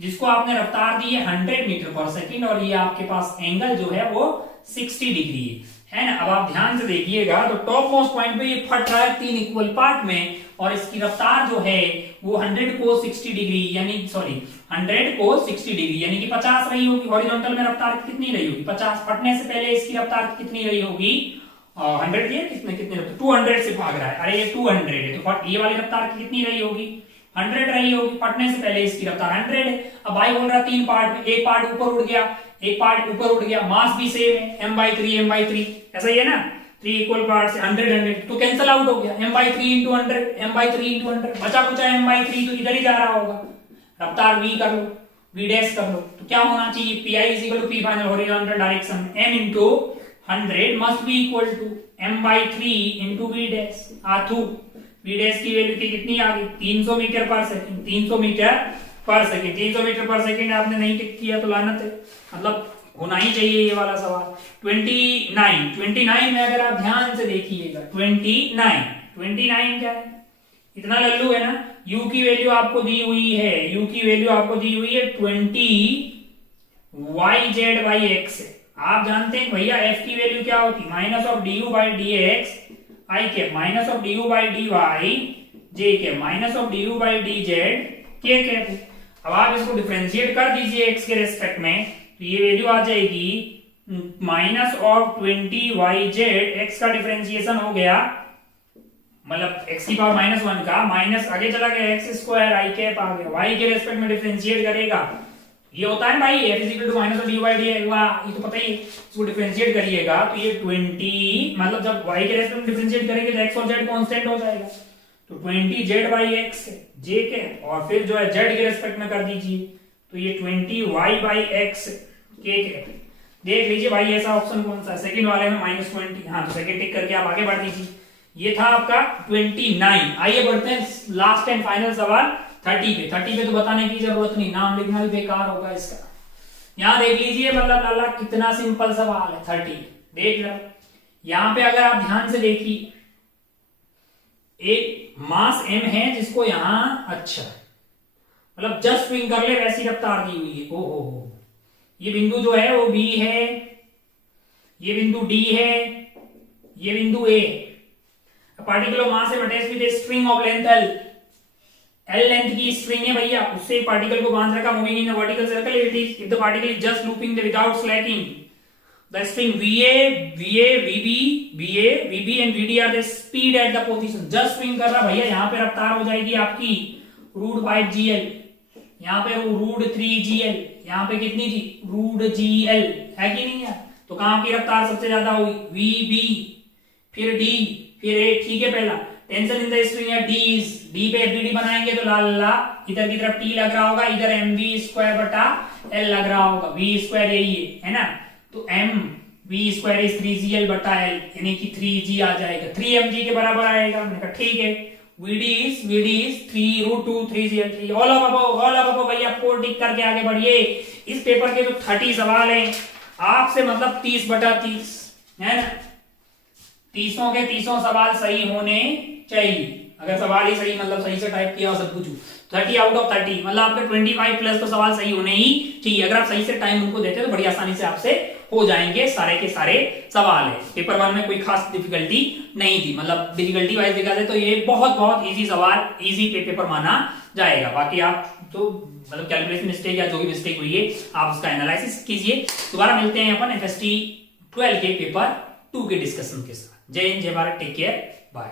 जिसको आपने रफ्तार दी है 100 मीटर पर सेकेंड, और ये आपके पास एंगल जो है वो 60 डिग्री है ना। अब आप ध्यान से देखिएगा तो टॉप मोस्ट पॉइंट पे ये फट रहा है 3 इक्वल पार्ट में, और इसकी रफ्तार जो है वो 100 को 60 डिग्री यानी 50 रही होगी। हॉरिजॉन्टल में रफ्तार कितनी रही होगी 50, फटने से पहले इसकी रफ्तार कितनी रही होगी 100 की, कितने 200 से भाग रहा है, अरे ये 200 है, तो ये वाली रफ्तार कितनी रही होगी 100 रही होगी, फटने से पहले इसकी रफ्तार 100 है। अब भाई बोल रहा है 3 पार्ट में, एक पार्ट ऊपर उड़ गया, मास भी सेम है m/3 ऐसा ही है ना, 3 इक्वल पार्ट से 100 तो कैंसिल आउट हो गया, m/3 इंटू 100 बचा कुचा m/3 तो इधर ही जा रहा होगा। रफ्तार v कर लो, v डैश कर लो, तो क्या होना चाहिए pi is equal to p final horizontal direction m into 100 must be equal to m/3 into v dash आथू। v डैश की वैल्यू कितनी आ गई 300 मीटर पर सेकंड, 300 मीटर पर सेकेंड, 300 मीटर पर सेकेंड आपने नहीं टिक किया तो लानत है, मतलब होना ही चाहिए ये वाला सवाल। 29 में अगर आप ध्यान से देखिएगा 29 क्या है, इतना लल्लू है ना। u की वैल्यू आपको दी हुई है, u की वैल्यू आपको दी हुई है 20 है। आप जानते हैं भैया f की वैल्यू क्या होती, minus of du by D X I के minus of du by D Y J के minus of du by D Z के कैप। अब आप इसको डिफरेंशिएट कर दीजिए x के रेस्पेक्ट में, तो ये वैल्यू आ जाएगी माइनस ऑफ 20 x का डिफरेंशिएशन हो गया, मतलब x की पावर -1 का माइनस आगे चला गया x स्क्वायर आई कैप आ गया, y के रेस्पेक्ट में डिफरेंशिएट करेगा, ये होता है ना भाई f is equal to minus of dy dx, ये तो पता ही है। इसको डिफरेंशिएट करिएगा तो ये 20, मतलब जब y के रेस्पेक्ट में डिफरेंशिएट करेंगे तो x और z कांस्टेंट हो जाएगा, तो 20z/x j के, और फिर जो है z के रेस्पेक्ट में कर दीजिए तो ये 20y/x के देख लीजिए भाई ऐसा ऑप्शन कौन सा है, सेकंड वाले में -20। हाँ तो सेकंड टिक करके आप आगे बढ़ दीजिए। ये था आपका 29। आइए बढ़ते हैं लास्ट एंड फाइनल सवाल 30 पे। 30 पे तो बताने की जरूरत नहीं, नाम लिखना भी बेकार होगा इसका। यहां देख लीजिए, मतलब लाला कितना सिंपल सवाल है 30, देख लो। यहां पे अगर आप ध्यान से देखिए, एक मास m है जिसको यहां अच्छा मतलब जस्ट स्विंग कर ले वैसी रफ्तार दी हुई है। ओहो, ये बिंदु जो है वो B है, ये बिंदु D है, ये बिंदु A। पार्टिकल मास है attach with string of length L length की स्ट्रिंग है भैया, उससे पार्टिकल को बांध रखा moving in vertical circle if the particle is just looping without slacking the string VB and VD are the speed at the position. Just swing कर रहा भैया, यहाँ पे रफ्तार हो जाएगी आपकी √5GL, यहाँ पे √3GL, यहाँ पे कितनी थी √GL है कि नहीं है। तो कहाँ की रफ्तार सबसे ज्यादा हुई VB, फिर D, फिर A, ठीक है। पहला टेंशन इन द स्ट्रिंग है D पे FDD बनाएंगे तो लाला इधर की तरफ T लग रहा होगा, इधर mv²/L लग रहा होगा, v² यही है ना। तो mv² इज 3GL/L यानी कि 3G आ जाएगा, 3mg के बराबर आएगा। मैंने कहा ठीक है। VD is 3√2 ऑल ऑफ भैया 4 टिक करके आगे बढ़िए। इस पेपर के जो 30 सवाल हैं आपसे मतलब 30/30 है ना, 30 के 30 सवाल सही होने चाहिए। अगर सवाल ही सही मतलब सही से टाइप किया हो सब कुछ 30 आउट ऑफ 30 मतलब आपके 25 प्लस तो सवाल सही होने ही चाहिए। अगर आप सही से टाइम उनको देते तो बड़ी आसानी से आपसे हो जाएंगे सारे के सारे सवाल है। पेपर 1 में कोई खास डिफिकल्टी नहीं थी, मतलब डिफिकल्टी वाइज देखा जाए तो ये बहुत इजी सवाल, इजी पेपर माना जाएगा। बाकी आप तो मतलब कैलकुलेशन मिस्टेक या जो भी मिस्टेक हुई है आप उसका एनालिसिस कीजिए। दोबारा मिलते हैं अपन FST 12 के पेपर 2 के डिस्कशन के साथ। जय हिंद, जय भारत, टेक केयर, बाय।